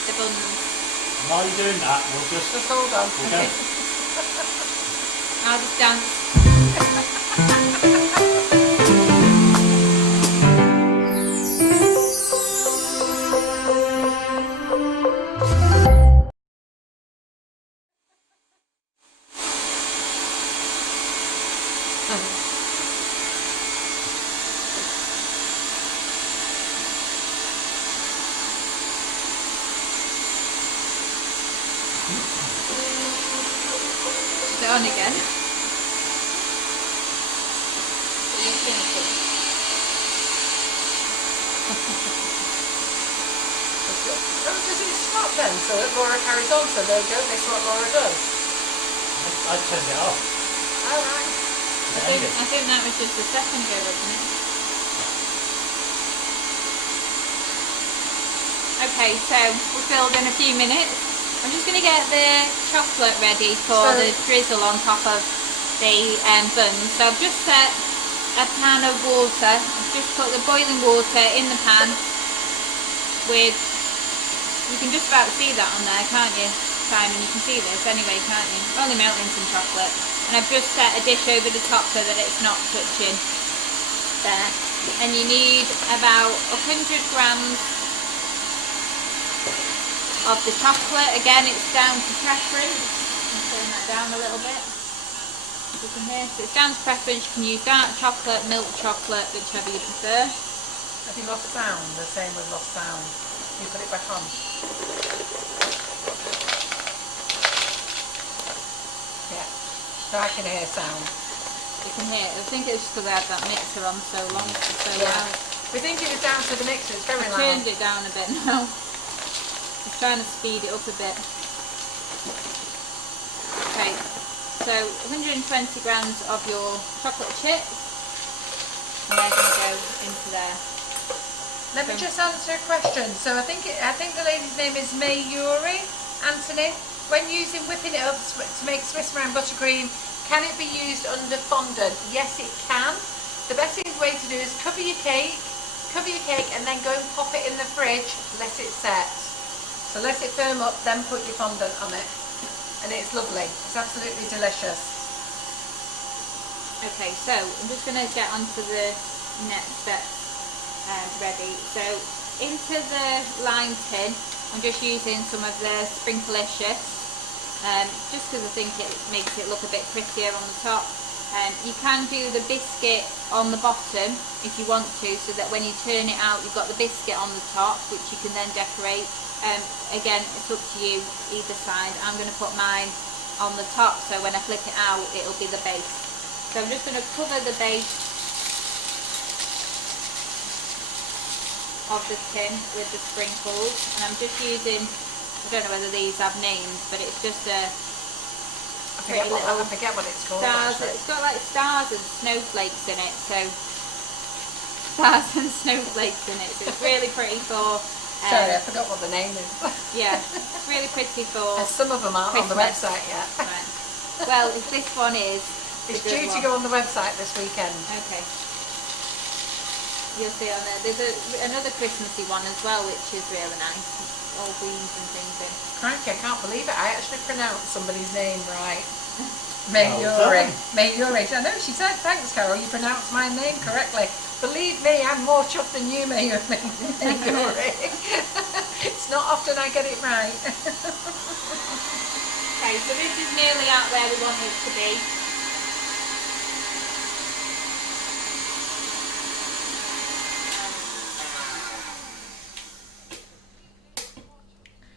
the buns. And while you're doing that, we'll just hold on. We'll go. I'll just dance. Put it on again. Does it stop then so that Laura carries on? So they don't miss what Laura does. I turned it off. All right. I think that was just a second ago, wasn't it? Okay, so we're filled in a few minutes. I'm just going to get the chocolate ready for the drizzle on top of the buns. So I've just set a pan of water. I've just put the boiling water in the pan with, you can just about see that on there, can't you, Simon? You can see this anyway, can't you? Only melting some chocolate. And I've just set a dish over the top so that it's not touching there. And you need about 100 grams of the chocolate. Again, it's down to preference. I'll turn that down a little bit. You can hear. So it's down to preference. You can use dark chocolate, milk chocolate, whichever you prefer. Have you lost sound? The same with lost sound. You put it back on. Yeah. So I can hear sound. You can hear it. I think it's because I had that mixer on so long, so loud. We think it was down to the mixer. It's very loud. I turned it down a bit now. I'm trying to speed it up a bit. Okay, so 120 grams of your chocolate chips, and they're going to go into there. Let me just answer a question. So I think the lady's name is Mayuri Anthony. When using whipping it up to make Swiss meringue buttercream, can it be used under fondant? Yes, it can. The best way to do is cover your cake, and then go and pop it in the fridge. Let it set. So let it firm up, then put your fondant on it. And it's lovely. It's absolutely delicious. Okay, so I'm just going to get onto the next steps ready. So into the lime tin, I'm just using some of the Sprinklicious, just because I think it makes it look a bit prettier on the top. You can do the biscuit on the bottom if you want to, so that when you turn it out you've got the biscuit on the top, which you can then decorate. Again, it's up to you either side. I'm going to put mine on the top, so when I flick it out it'll be the base. So I'm just going to cover the base of the tin with the sprinkles, and I'm just using, I don't know whether these have names, but it's just a I forget what it's called. Stars. It's got like stars and snowflakes in it, so stars and snowflakes in it, so it's really pretty for sorry, I forgot what the name is. Yeah, it's really pretty for and some of them aren't on the website yet. Right. Well, if this one is, it's due to go on the website this weekend. Okay. You'll see on there. There's another Christmassy one as well, which is really nice. all beans and things in. Crikey, I can't believe it. I actually pronounced somebody's name right. Well Mayuri. I know she said, thanks Carol, you pronounced my name correctly. Believe me, I'm more chuffed than you, Mayuri. It's not often I get it right. Okay, so this is nearly out where we want it to be.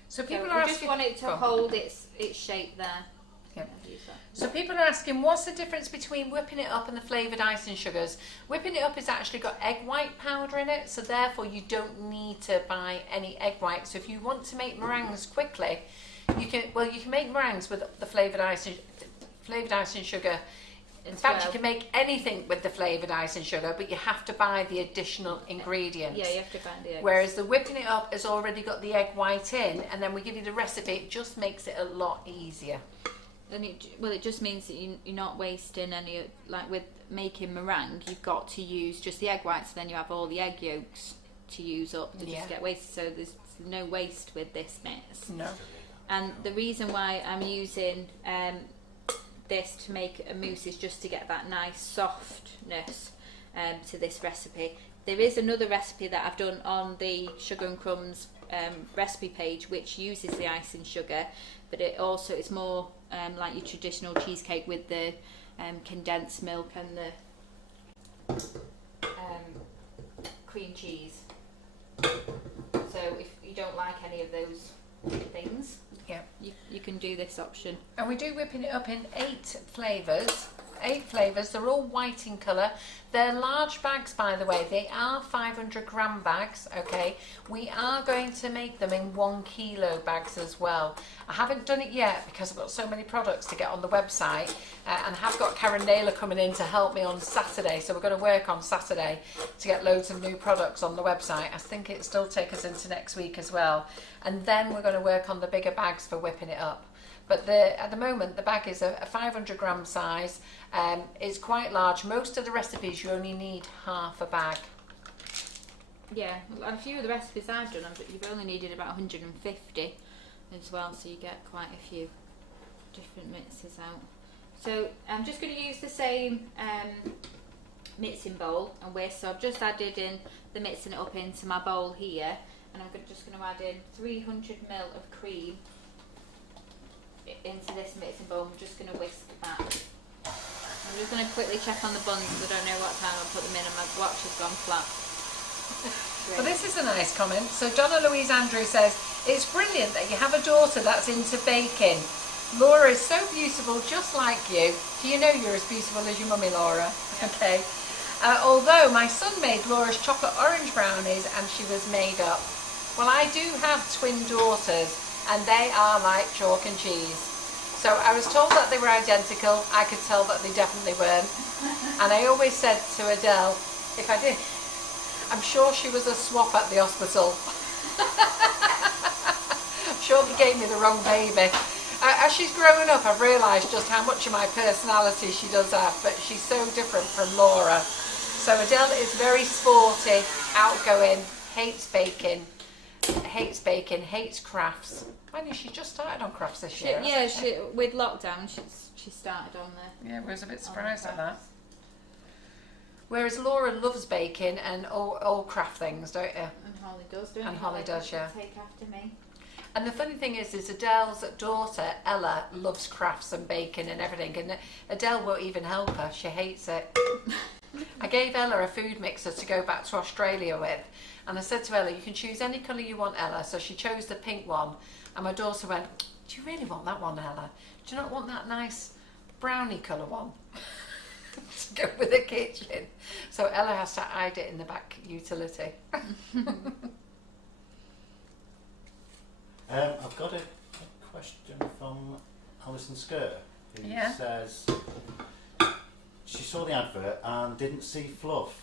So people So are we just asking, want it to hold its shape there. Yep. So people are asking, what's the difference between whipping it up and the flavoured icing sugars? Whipping it up has actually got egg white powder in it, so therefore you don't need to buy any egg white. So if you want to make meringues quickly, you can make meringues with the flavoured icing sugar. In fact, you can make anything with the flavoured icing sugar, but you have to buy the additional ingredients. Yeah, you have to buy the eggs. Whereas the whipping it up has already got the egg white in, and then we give you the recipe. It just makes it a lot easier. And it just means that you're not wasting any, like with making meringue, you've got to use just the egg whites, then you have all the egg yolks to use up to just get wasted. So there's no waste with this mix. No. And the reason why I'm using this to make a mousse is just to get that nice softness to this recipe. There is another recipe that I've done on the Sugar and Crumbs recipe page which uses the icing sugar, but it also is more like your traditional cheesecake with the condensed milk and the cream cheese. So if you don't like any of those things, you can do this option. And we do whipping it up in 8 flavours. 8 flavours, they're all white in colour. They're large bags, by the way. They are 500 gram bags, okay? We are going to make them in 1 kilo bags as well. I haven't done it yet because I've got so many products to get on the website, and I have got Karen Naylor coming in to help me on Saturday, so we're going to work on Saturday to get loads of new products on the website. I think it'll still take us into next week as well, and then we're going to work on the bigger bags for whipping it up. But at the moment, the bag is a 500 gram size. It's quite large. Most of the recipes, you only need half a bag. Yeah, and a few of the recipes I've done, you've only needed about 150 as well, so you get quite a few different mixes out. So I'm just going to use the same mixing bowl and whisk. So I've just added in the mixing it up into my bowl here, and I'm just going to add in 300 ml of cream into this mixing bowl. I'm just going to whisk that. I'm just going to quickly check on the buns because I don't know what time I'll put them in and my watch has gone flat. Well, this is a nice comment. So Donna Louise Andrew says, it's brilliant that you have a daughter that's into baking. Laura is so beautiful, just like you. Do you know you're as beautiful as your mummy, Laura? Yeah. Okay. Although my son made Laura's chocolate orange brownies and she was made up. Well, I do have twin daughters, and they are like chalk and cheese. So I was told that they were identical. I could tell that they definitely weren't. And I always said to Adele, if I did, I'm sure she was a swap at the hospital. I'm sure they gave me the wrong baby. As she's growing up, I've realised just how much of my personality she does have, but she's so different from Laura. So Adele is very sporty, outgoing, hates baking, hates crafts. I know she just started on crafts this year. Yeah, with lockdown, she started on there. Yeah, I was a bit surprised at that. Whereas Laura loves baking and all craft things, don't you? And Holly does, don't you? And Holly does, yeah. Take after me. And the funny thing is Adele's daughter, Ella, loves crafts and baking and everything, and Adele won't even help her. She hates it. I gave Ella a food mixer to go back to Australia with, and I said to Ella, you can choose any colour you want, Ella. So she chose the pink one, and my daughter went, do you really want that one, Ella? Do you not want that nice brownie colour one? To go with the kitchen. So Ella has to hide it in the back utility. I've got a question from Alison Sker, who says she saw the advert and didn't see fluff.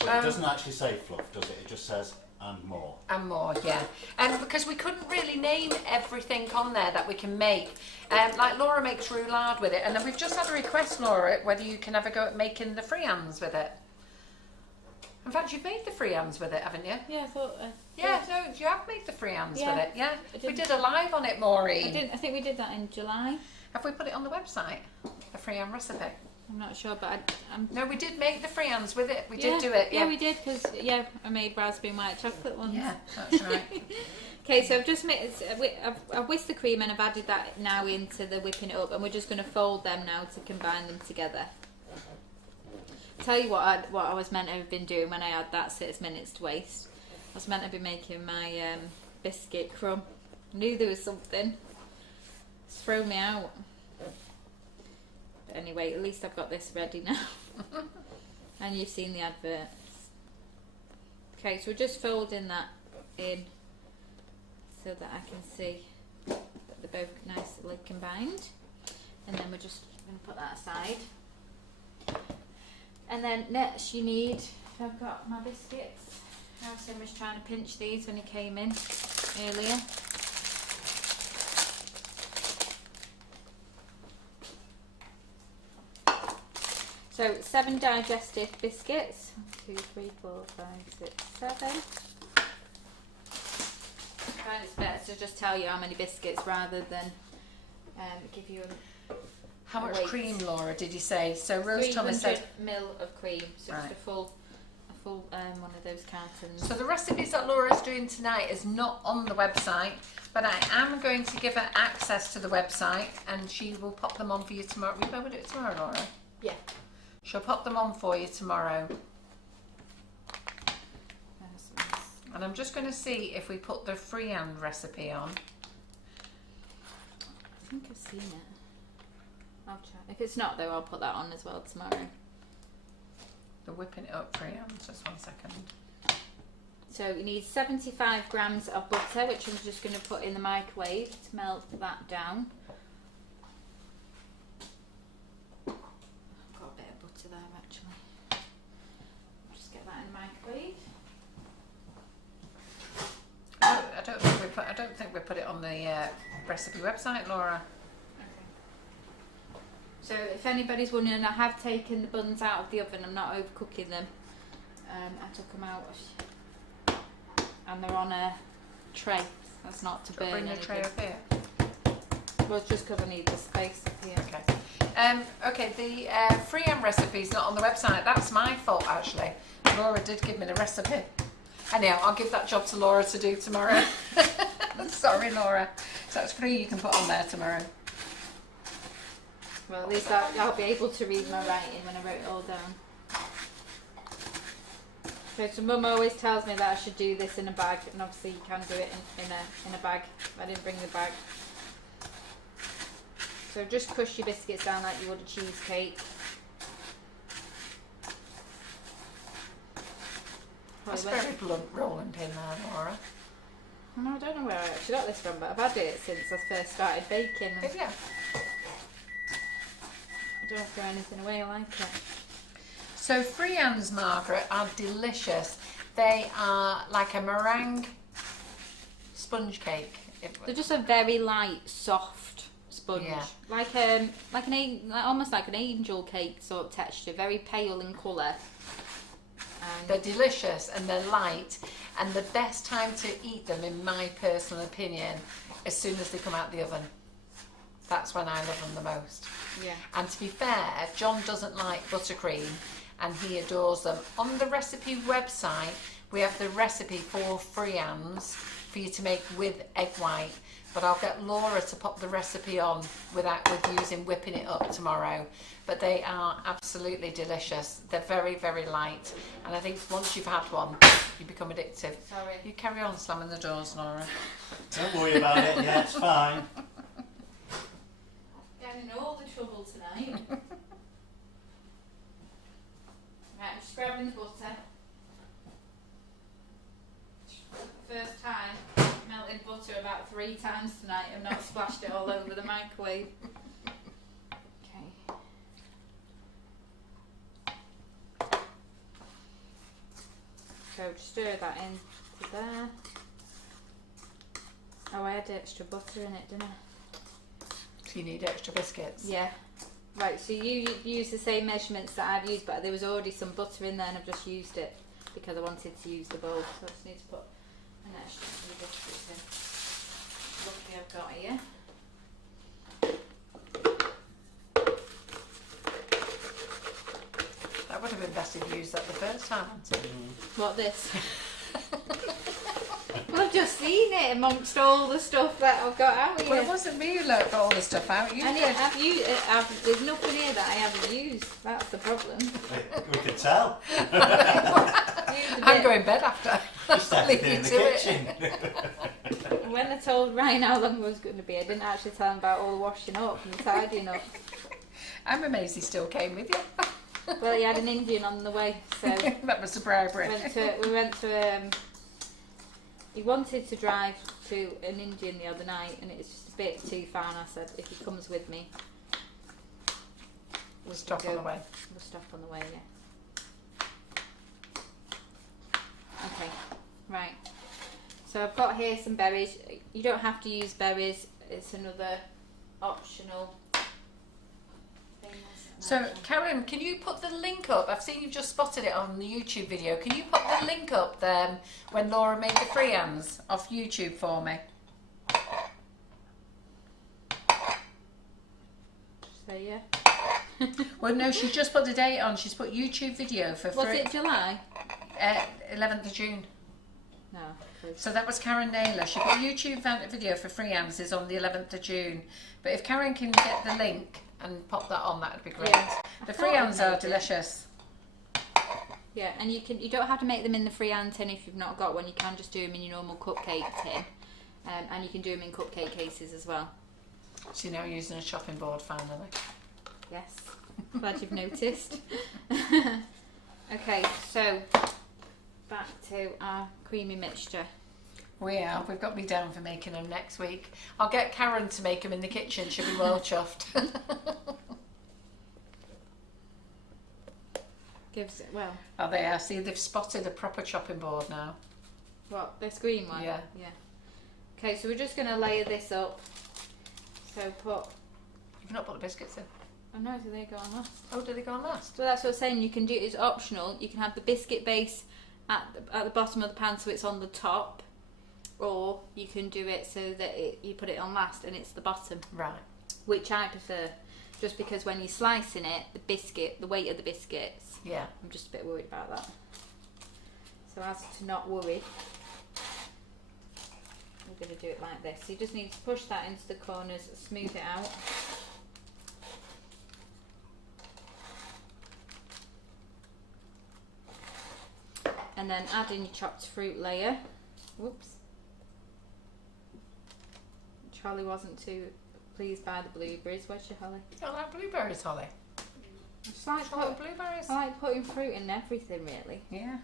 But it doesn't actually say fluff, does it? It just says and more. And more, yeah. Because we couldn't really name everything on there that we can make. Like Laura makes roulade with it, and then we've just had a request, Laura, whether you can have a go at making the friands with it. In fact, you've made the friands with it, haven't you? Yeah, I thought Yeah, no, you have made the freehands Yeah, with it. Yeah, I we did. did a live on it, Maureen. I think we did that in July. Have we put it on the website? The freehand recipe? I'm not sure, but I'm. No, we did make the freehands with it. We Yeah, did do it. Yeah, we did because I made raspberry and white chocolate ones. Yeah, that's right. Okay, so I've just made. I've whisked the cream and I've added that now into the whipping it up, and we're just going to fold them now to combine them together. Tell you what I was meant to have been doing when I had that 6 minutes to waste. I was meant to be making my biscuit crumb. I knew there was something. It's thrown me out. But anyway, at least I've got this ready now. And you've seen the adverts. Okay, so we're just folding that in so that I can see that they're both nicely combined. And then we're just going to put that aside. And then next you need, I've got my biscuits. Harrison was trying to pinch these when he came in earlier. So 7 digestive biscuits. 1, 2, 3, 4, 5, 6, 7. I find it's better to just tell you how many biscuits rather than give you How much weight. cream, Laura, did you say? So Rose Thomas said 300 ml of cream, so Right. just a full one of those cartons. So the recipes that Laura's doing tonight is not on the website, but I am going to give her access to the website and she will pop them on for you tomorrow. Will you be able to do it tomorrow, Laura? Yeah. She'll pop them on for you tomorrow. And I'm just going to see if we put the freehand recipe on. I think I've seen it. I'll check. If it's not though, I'll put that on as well tomorrow. The whipping it up freehand, just 1 second. So you need 75 grams of butter, which I'm just going to put in the microwave to melt that down. I've got a bit of butter there actually. Just get that in the microwave. I don't think we put it on the recipe website, Laura. So if anybody's wondering, I have taken the buns out of the oven. I'm not overcooking them. I took them out and they're on a tray. That's not to burn Bring the anything. tray up here. Well, it's just because I need the space up here. Okay. Okay, the freehand recipe is not on the website. That's my fault, actually. Laura did give me the recipe. Anyhow, I'll give that job to Laura to do tomorrow. Sorry, Laura. So it's free, you can put on there tomorrow. Well, at least I'll be able to read my writing when I wrote it all down. So Mum always tells me that I should do this in a bag, and obviously you can do it in a bag. I didn't bring the bag. So just crush your biscuits down like you would a cheesecake. That's very blunt rolling pin there, Laura. No, I don't know where I actually got this from, but I've had it since I first started baking. Have you? I don't throw anything away, I like it. So freehands, Margaret, are delicious. They are like a meringue sponge cake. They're just a very light, soft sponge, Yeah. almost like an angel cake sort of texture, very pale in colour. They're delicious and they're light, and the best time to eat them, in my personal opinion, as soon as they come out the oven. That's when I love them the most. Yeah. And to be fair, John doesn't like buttercream and he adores them. On the recipe website, we have the recipe for freehands for you to make with egg white. But I'll get Laura to pop the recipe on with using whipping it up tomorrow. But they are absolutely delicious. They're very, very light. And I think once you've had one, you become addictive. Sorry. You carry on slamming the doors, Laura. Don't worry about it, yeah, it's fine. Getting in all the trouble tonight. Right, I'm just grabbing the butter. For the first time, melted butter about 3 times tonight and not splashed it all over the microwave. Okay. So just stir that into there. Oh, I had extra butter in it, didn't I? So you need extra biscuits. Yeah. Right, so you use the same measurements that I've used, but there was already some butter in there and I've just used it because I wanted to use the bowl. So I just need to put And that's just the biscuits in. Lucky I've got here. That would have been best if you used that the first time. What, this? Well, I've just seen it amongst all the stuff that I've got out here. Well, it wasn't me who got all the stuff out. You did. There's nothing here that I haven't used. That's the problem. We could tell. I'm going to bed after. Just everything in the kitchen. When I told Ryan how long it was going to be, I didn't actually tell him about all the washing up and the tidying up. I'm amazed he still came with you. Well, he had an Indian on the way, so that was the bribery. He wanted to drive to an Indian the other night, and it was just a bit too far. And I said, if he comes with me, we'll stop on the way. We'll stop on the way, yeah. Okay, right. So I've got here some berries. You don't have to use berries. It's another optional thing. So, Karen, can you put the link up? I've seen you've just spotted it on the YouTube video. Can you put the link up there when Laura made the freehands off YouTube for me? So, yeah. Well, no, she's just put the date on. She's put YouTube video for Was it July? 11th of June. No. So that was Karen Naylor. She put YouTube video for freehands is on the 11th of June. But if Karen can get the link and pop that on, that would be great. Yeah. The freehands are delicious. Yeah, and you don't have to make them in the freehand tin if you've not got one. You can just do them in your normal cupcake tin, and you can do them in cupcake cases as well. So you're now using a chopping board finally. Yes, glad you've noticed. Okay, so back to our creamy mixture. We've got me down for making them next week. I'll get Karen to make them in the kitchen. She'll be well chuffed. Gives it, well. Oh, they are. See, they've spotted a proper chopping board now. What, this green one? Yeah. Yeah. Okay, so we're just going to layer this up. So You've not put the biscuits in. Oh no, do they go on last? Oh, do they go on last? So that's what I'm saying. You can do it's optional. You can have the biscuit base at the bottom of the pan so it's on the top. Or you can do it so that you put it on last and it's the bottom. Right. Which I prefer. Just because when you're slicing it, the weight of the biscuits. Yeah. I'm just a bit worried about that. So as to not worry, we're going to do it like this. So you just need to push that into the corners, smooth it out. And then add in your chopped fruit layer. Whoops. Charlie wasn't too pleased by the blueberries. Where's your Holly? You don't like blueberries, Holly? Blueberries? I like putting fruit in everything, really. Yeah.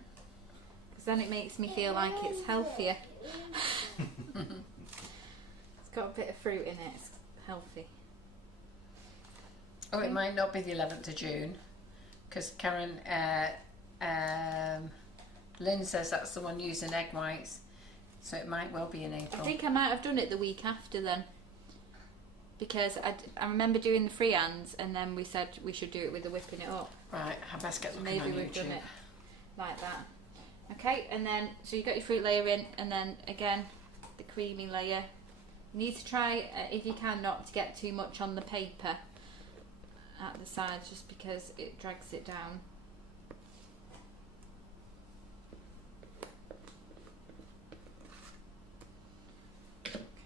Because then it makes me feel like it's healthier. It's got a bit of fruit in it. It's healthy. Oh, it might not be the 11th of June. Because Karen... Lynn says that's the one using egg whites, so it might well be in April. I think I might have done it the week after then, because I remember doing the freehands and then we said we should do it with the whipping it up. Right, I best get looking maybe on we've YouTube. done it like that. Okay, and then so you got your fruit layer in, and then again the creamy layer. You need to try if you can not to get too much on the paper at the sides, just because it drags it down.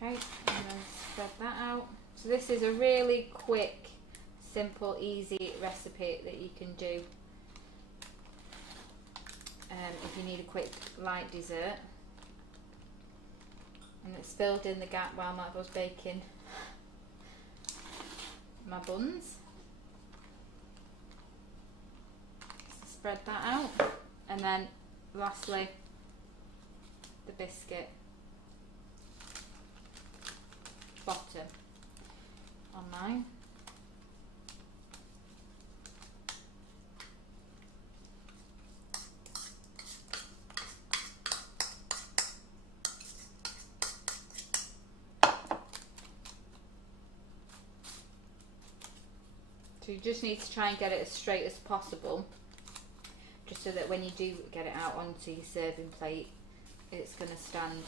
Okay, and then spread that out. So this is a really quick, simple, easy recipe that you can do if you need a quick light dessert. And it's filled in the gap while I was baking my buns. So spread that out, and then lastly the biscuit bottom on mine. So you just need to try and get it as straight as possible, just so that when you do get it out onto your serving plate, it's going to stand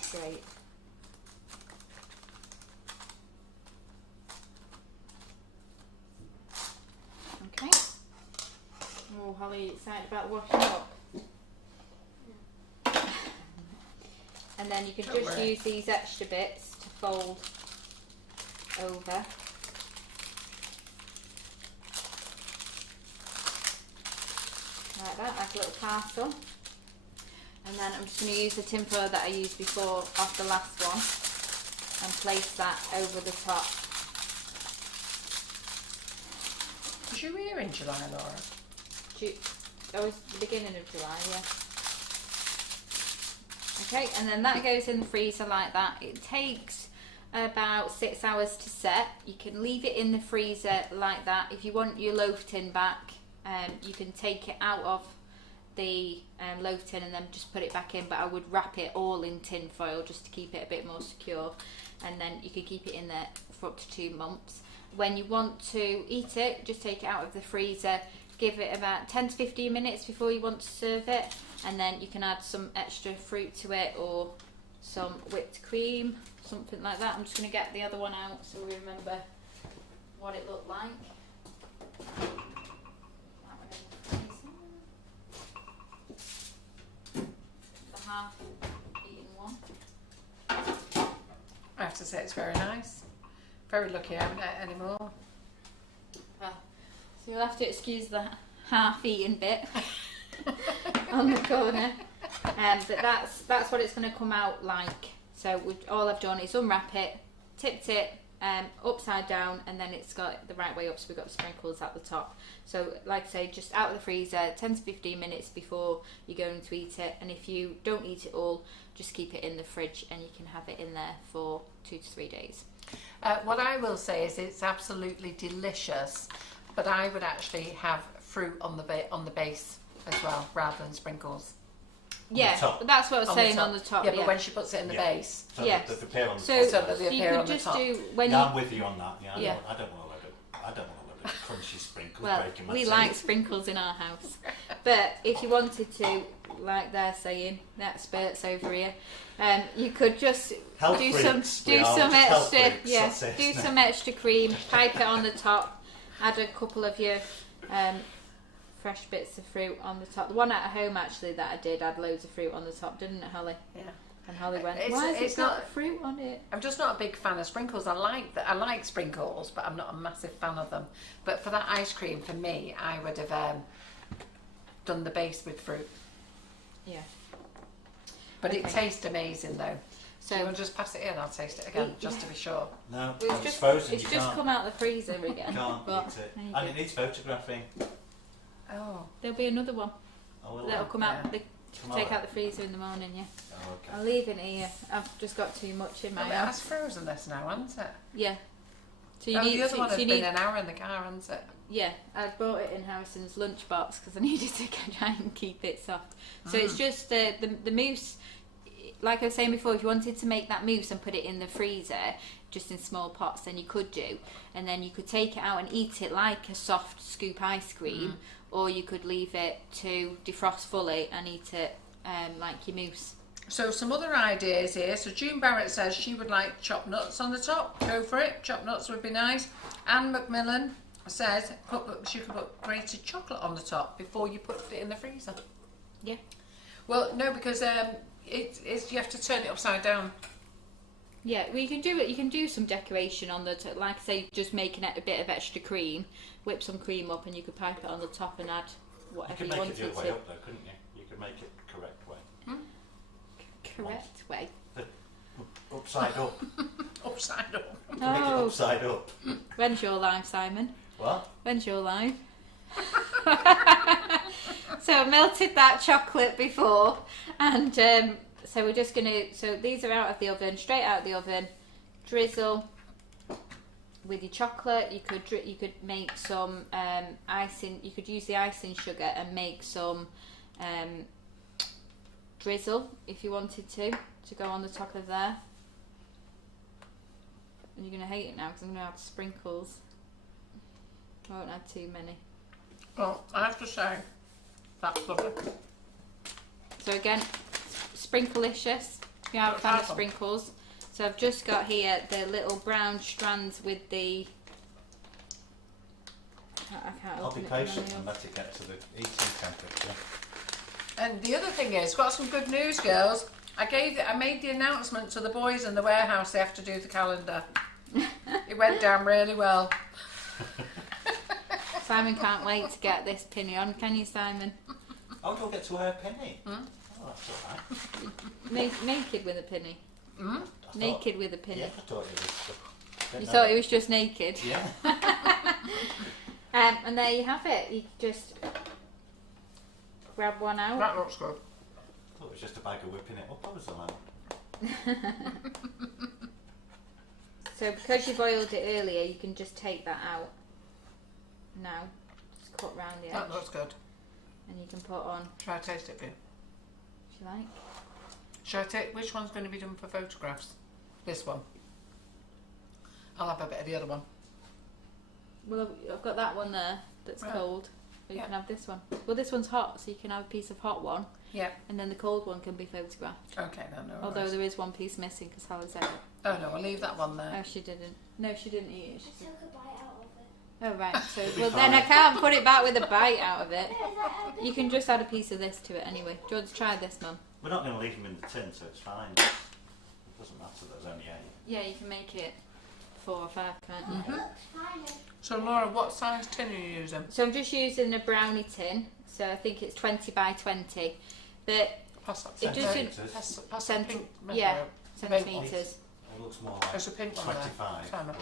straight. Okay. Oh, Holly, excited about washing up. And then you can just use these extra bits to fold over. Like that, like a little parcel. And then I'm just going to use the tin foil that I used before off the last one and place that over the top. Was you here in July, Laura? Oh, it's the beginning of July, yeah. Okay, and then that goes in the freezer like that. It takes about 6 hours to set. You can leave it in the freezer like that. If you want your loaf tin back, you can take it out of the loaf tin and then just put it back in, but I would wrap it all in tin foil just to keep it a bit more secure, and then you could keep it in there for up to 2 months. When you want to eat it, just take it out of the freezer, give it about 10 to 15 minutes before you want to serve it, and then you can add some extra fruit to it or some whipped cream, something like that. I'm just going to get the other one out so we remember what it looked like. The half-eaten one. I have to say it's very nice. Very lucky I haven't ate any more. So you'll have to excuse the half-eaten bit on the corner, but that's what it's going to come out like. So all I've done is unwrap it, tipped it upside down, and then it's got the right way up, so we've got sprinkles at the top. So like I say, just out of the freezer 10 to 15 minutes before you're going to eat it, and if you don't eat it all, just keep it in the fridge and you can have it in there for 2 to 3 days. What I will say is it's absolutely delicious, but I would actually have fruit on the base as well, rather than sprinkles. Yeah, but that's what I was saying on the top. Yeah, but when she puts it in the base, so yeah. that they appear on the So top. that they you appear could on the just top. do when Yeah, you. I'm with you on that. Yeah, Yeah. I don't want to let a crunchy sprinkles Well, breaking my we teeth. like sprinkles in our house, but if you wanted to, like they're saying, the experts over here, you could just Health do freaks, some we are extra, health freaks, yeah, that's it, do isn't some it? extra cream, pipe it on the top, add a couple of your fresh bits of fruit on the top. The one at home actually that I did had loads of fruit on the top, didn't it, Holly? yeah. And Holly went, It's- why has it's it got not- fruit on it? I'm just not a big fan of sprinkles. I like sprinkles, but I'm not a massive fan of them. But for that ice cream, for me, I would have done the base with fruit. Yeah. But it Okay. tastes amazing though. So So you want to just pass it in? I'll taste it again, just to be sure. No, it's it's frozen. It's you just can't, come out the freezer again. can't but eat it. there you And go. it needs photographing. Oh. There'll be another one Oh, will that'll it? come out. Yeah. Take Tomorrow? out the freezer in the morning. Yeah. Oh, okay. I'll leave it here. I've just got too much in my It house. has frozen this now, hasn't it? Yeah. So you Oh, need. the other So, one so has you been need. an hour in the car, hasn't it? Yeah, I bought it in Harrison's lunchbox because I needed to try and keep it soft. So it's just the mousse. Like I was saying before, if you wanted to make that mousse and put it in the freezer, just in small pots, then you could do, and then you could take it out and eat it like a soft scoop ice cream, or you could leave it to defrost fully and eat it like your mousse. So some other ideas here. So June Barrett says she would like chopped nuts on the top. Go for it. Chopped nuts would be nice. Anne McMillan says she could put grated chocolate on the top before you put it in the freezer. Yeah. Well, no, because it's you have to turn it upside down. Yeah, well you can do it. You can do some decoration on the like I say, just making it a bit of extra cream, whip some cream up, and you could pipe it on the top and add You whatever could you make wanted it the other way to. up though, couldn't you? You could make it the correct way. Correct way. Upside up. Upside up. You can make it Oh, upside up. when's your live, Simon? What? When's your live? So I melted that chocolate before, and so we're just gonna. So these are out of the oven, straight out of the oven. Drizzle with your chocolate. You could make some icing. You could use the icing sugar and make some drizzle if you wanted to go on the top of there. And you're gonna hate it now because I'm gonna add sprinkles. I won't add too many. Well, I have to say, that's lovely. So again, sprinklicious. If you are a fan of sprinkles. So I've just got here the little brown strands with the... I'll be patient and let it get to the eating temperature. And the other thing is, got some good news, girls. I made the announcement to the boys in the warehouse they have to do the calendar. It went down really well. Simon can't wait to get this pinny on, can you, Simon? Oh, you'll get to wear a penny. Oh, that's all right. Naked with a pinny. Naked with a pinny. Yeah, I thought it was. You thought it was just naked? Yeah. And there you have it. You just grab one out. That looks good. I thought it was just a bag of whipping it up. I was allowed. So because you boiled it earlier, you can just take that out now. Just cut round the edge. That looks good. And you can put on. Shall I taste it, Boo? If you like. Shall I take which one's going to be done for photographs? This one. I'll have a bit of the other one. Well, I've got that one there that's cold. But you can have this one. Well, this one's hot, so you can have a piece of hot one. Yeah. And then the cold one can be photographed. Okay, then. No Although worries. there is one piece missing because Holly's out. Oh no, I'll leave that one there. Oh, she didn't. No, she didn't eat it. I took a bite out of it. Oh right. So well, then I can't put it back with a bite out of it. You can just add a piece of this to it anyway. Do you want to try this, Mum? We're not going to leave them in the tin, so it's fine. It doesn't matter. There's only 8. Yeah, you can make it 4 or 5, can't you? It looks fine. So Laura, what size tin are you using? So I'm just using a brownie tin. So I think it's 20 by 20. But Pass that it doesn't. pass that pink measure Yeah, out. centimetres. It looks more like There's a pink one 25. there. Simon,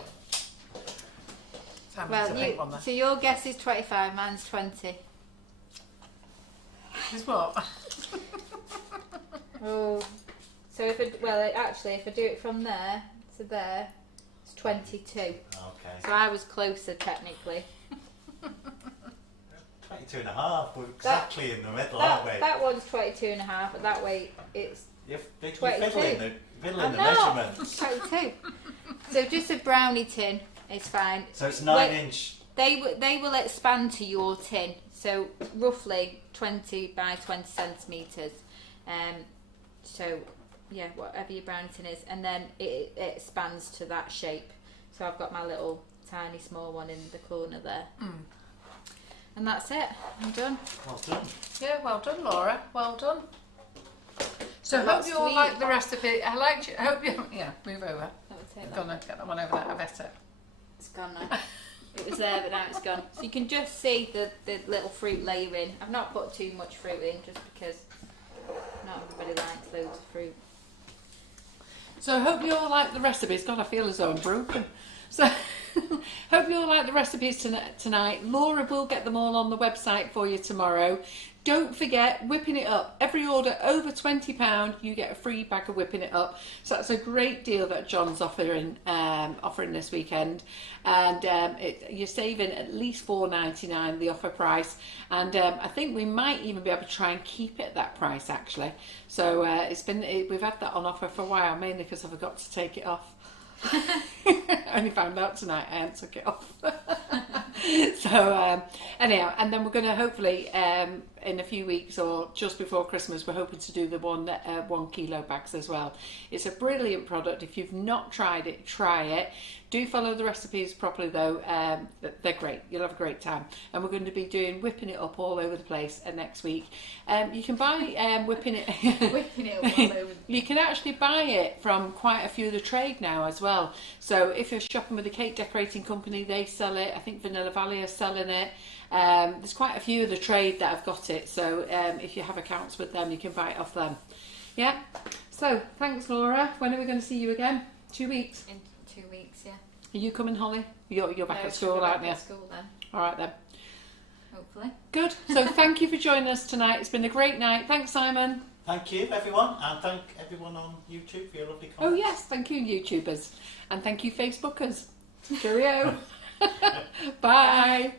Well, there's a pink one there. so your guess is 25, mine's 20. Is what? Oh. So if I do it from there to there, it's 22. Okay. So I was closer technically. 22 and a half. We're exactly in the middle, aren't we? That one's 22 and a half, but that way it's You're 22. fiddling the I'm not. measurements. 22. So just a brownie tin is fine. So it's 9-inch. They will expand to your tin, so roughly 20 by 20 centimetres. So yeah, whatever your brownie tin is, and then it expands to that shape. So I've got my little tiny small one in the corner there. And that's it. I'm done. Well done. Yeah, well done, Laura. Well done. So I Not hope you all sweet. like the recipe. I liked you. I hope you. Yeah, move over. Let me take I'm that. gonna get that one over there. I bet it. It's gone now. It was there, but now it's gone. So you can just see the little fruit layering. I've not put too much fruit in, just because not everybody likes loads of fruit. So I hope you all like the recipes. God, I feel as though I'm broken. So hope you all like the recipes tonight. Laura will get them all on the website for you tomorrow. Don't forget, whipping it up. Every order over £20, you get a free bag of whipping it up. So that's a great deal that John's offering this weekend. And you're saving at least $4.99 the offer price. And I think we might even be able to try and keep it at that price actually. So we've had that on offer for a while, mainly because I forgot to take it off. I only found out tonight I hadn't took it off. So anyhow, and then we're going to hopefully in a few weeks or just before Christmas, we're hoping to do the 1 kilo bags as well. It's a brilliant product. If you've not tried it, try it. Do follow the recipes properly though. They're great. You'll have a great time. And we're going to be whipping it up all over the place next week. You can buy whipping it. Whipping it up all over. You can actually buy it from quite a few of the trade now as well. So if you're shopping with a cake decorating company, they sell it. I think Vanilla Valley are selling it. There's quite a few of the trade that have got it. So if you have accounts with them, you can buy it off them. Yeah. So thanks, Laura. When are we going to see you again? 2 weeks. In 2 weeks, yeah. Are you coming, Holly? You're back No, at school, back aren't you? at school then, All right then. hopefully. Good. So thank you for joining us tonight. It's been a great night. Thanks, Simon. Thank you, everyone, and thank everyone on YouTube for your lovely comments. Oh yes, thank you, YouTubers, and thank you, Facebookers. Cheerio. Bye.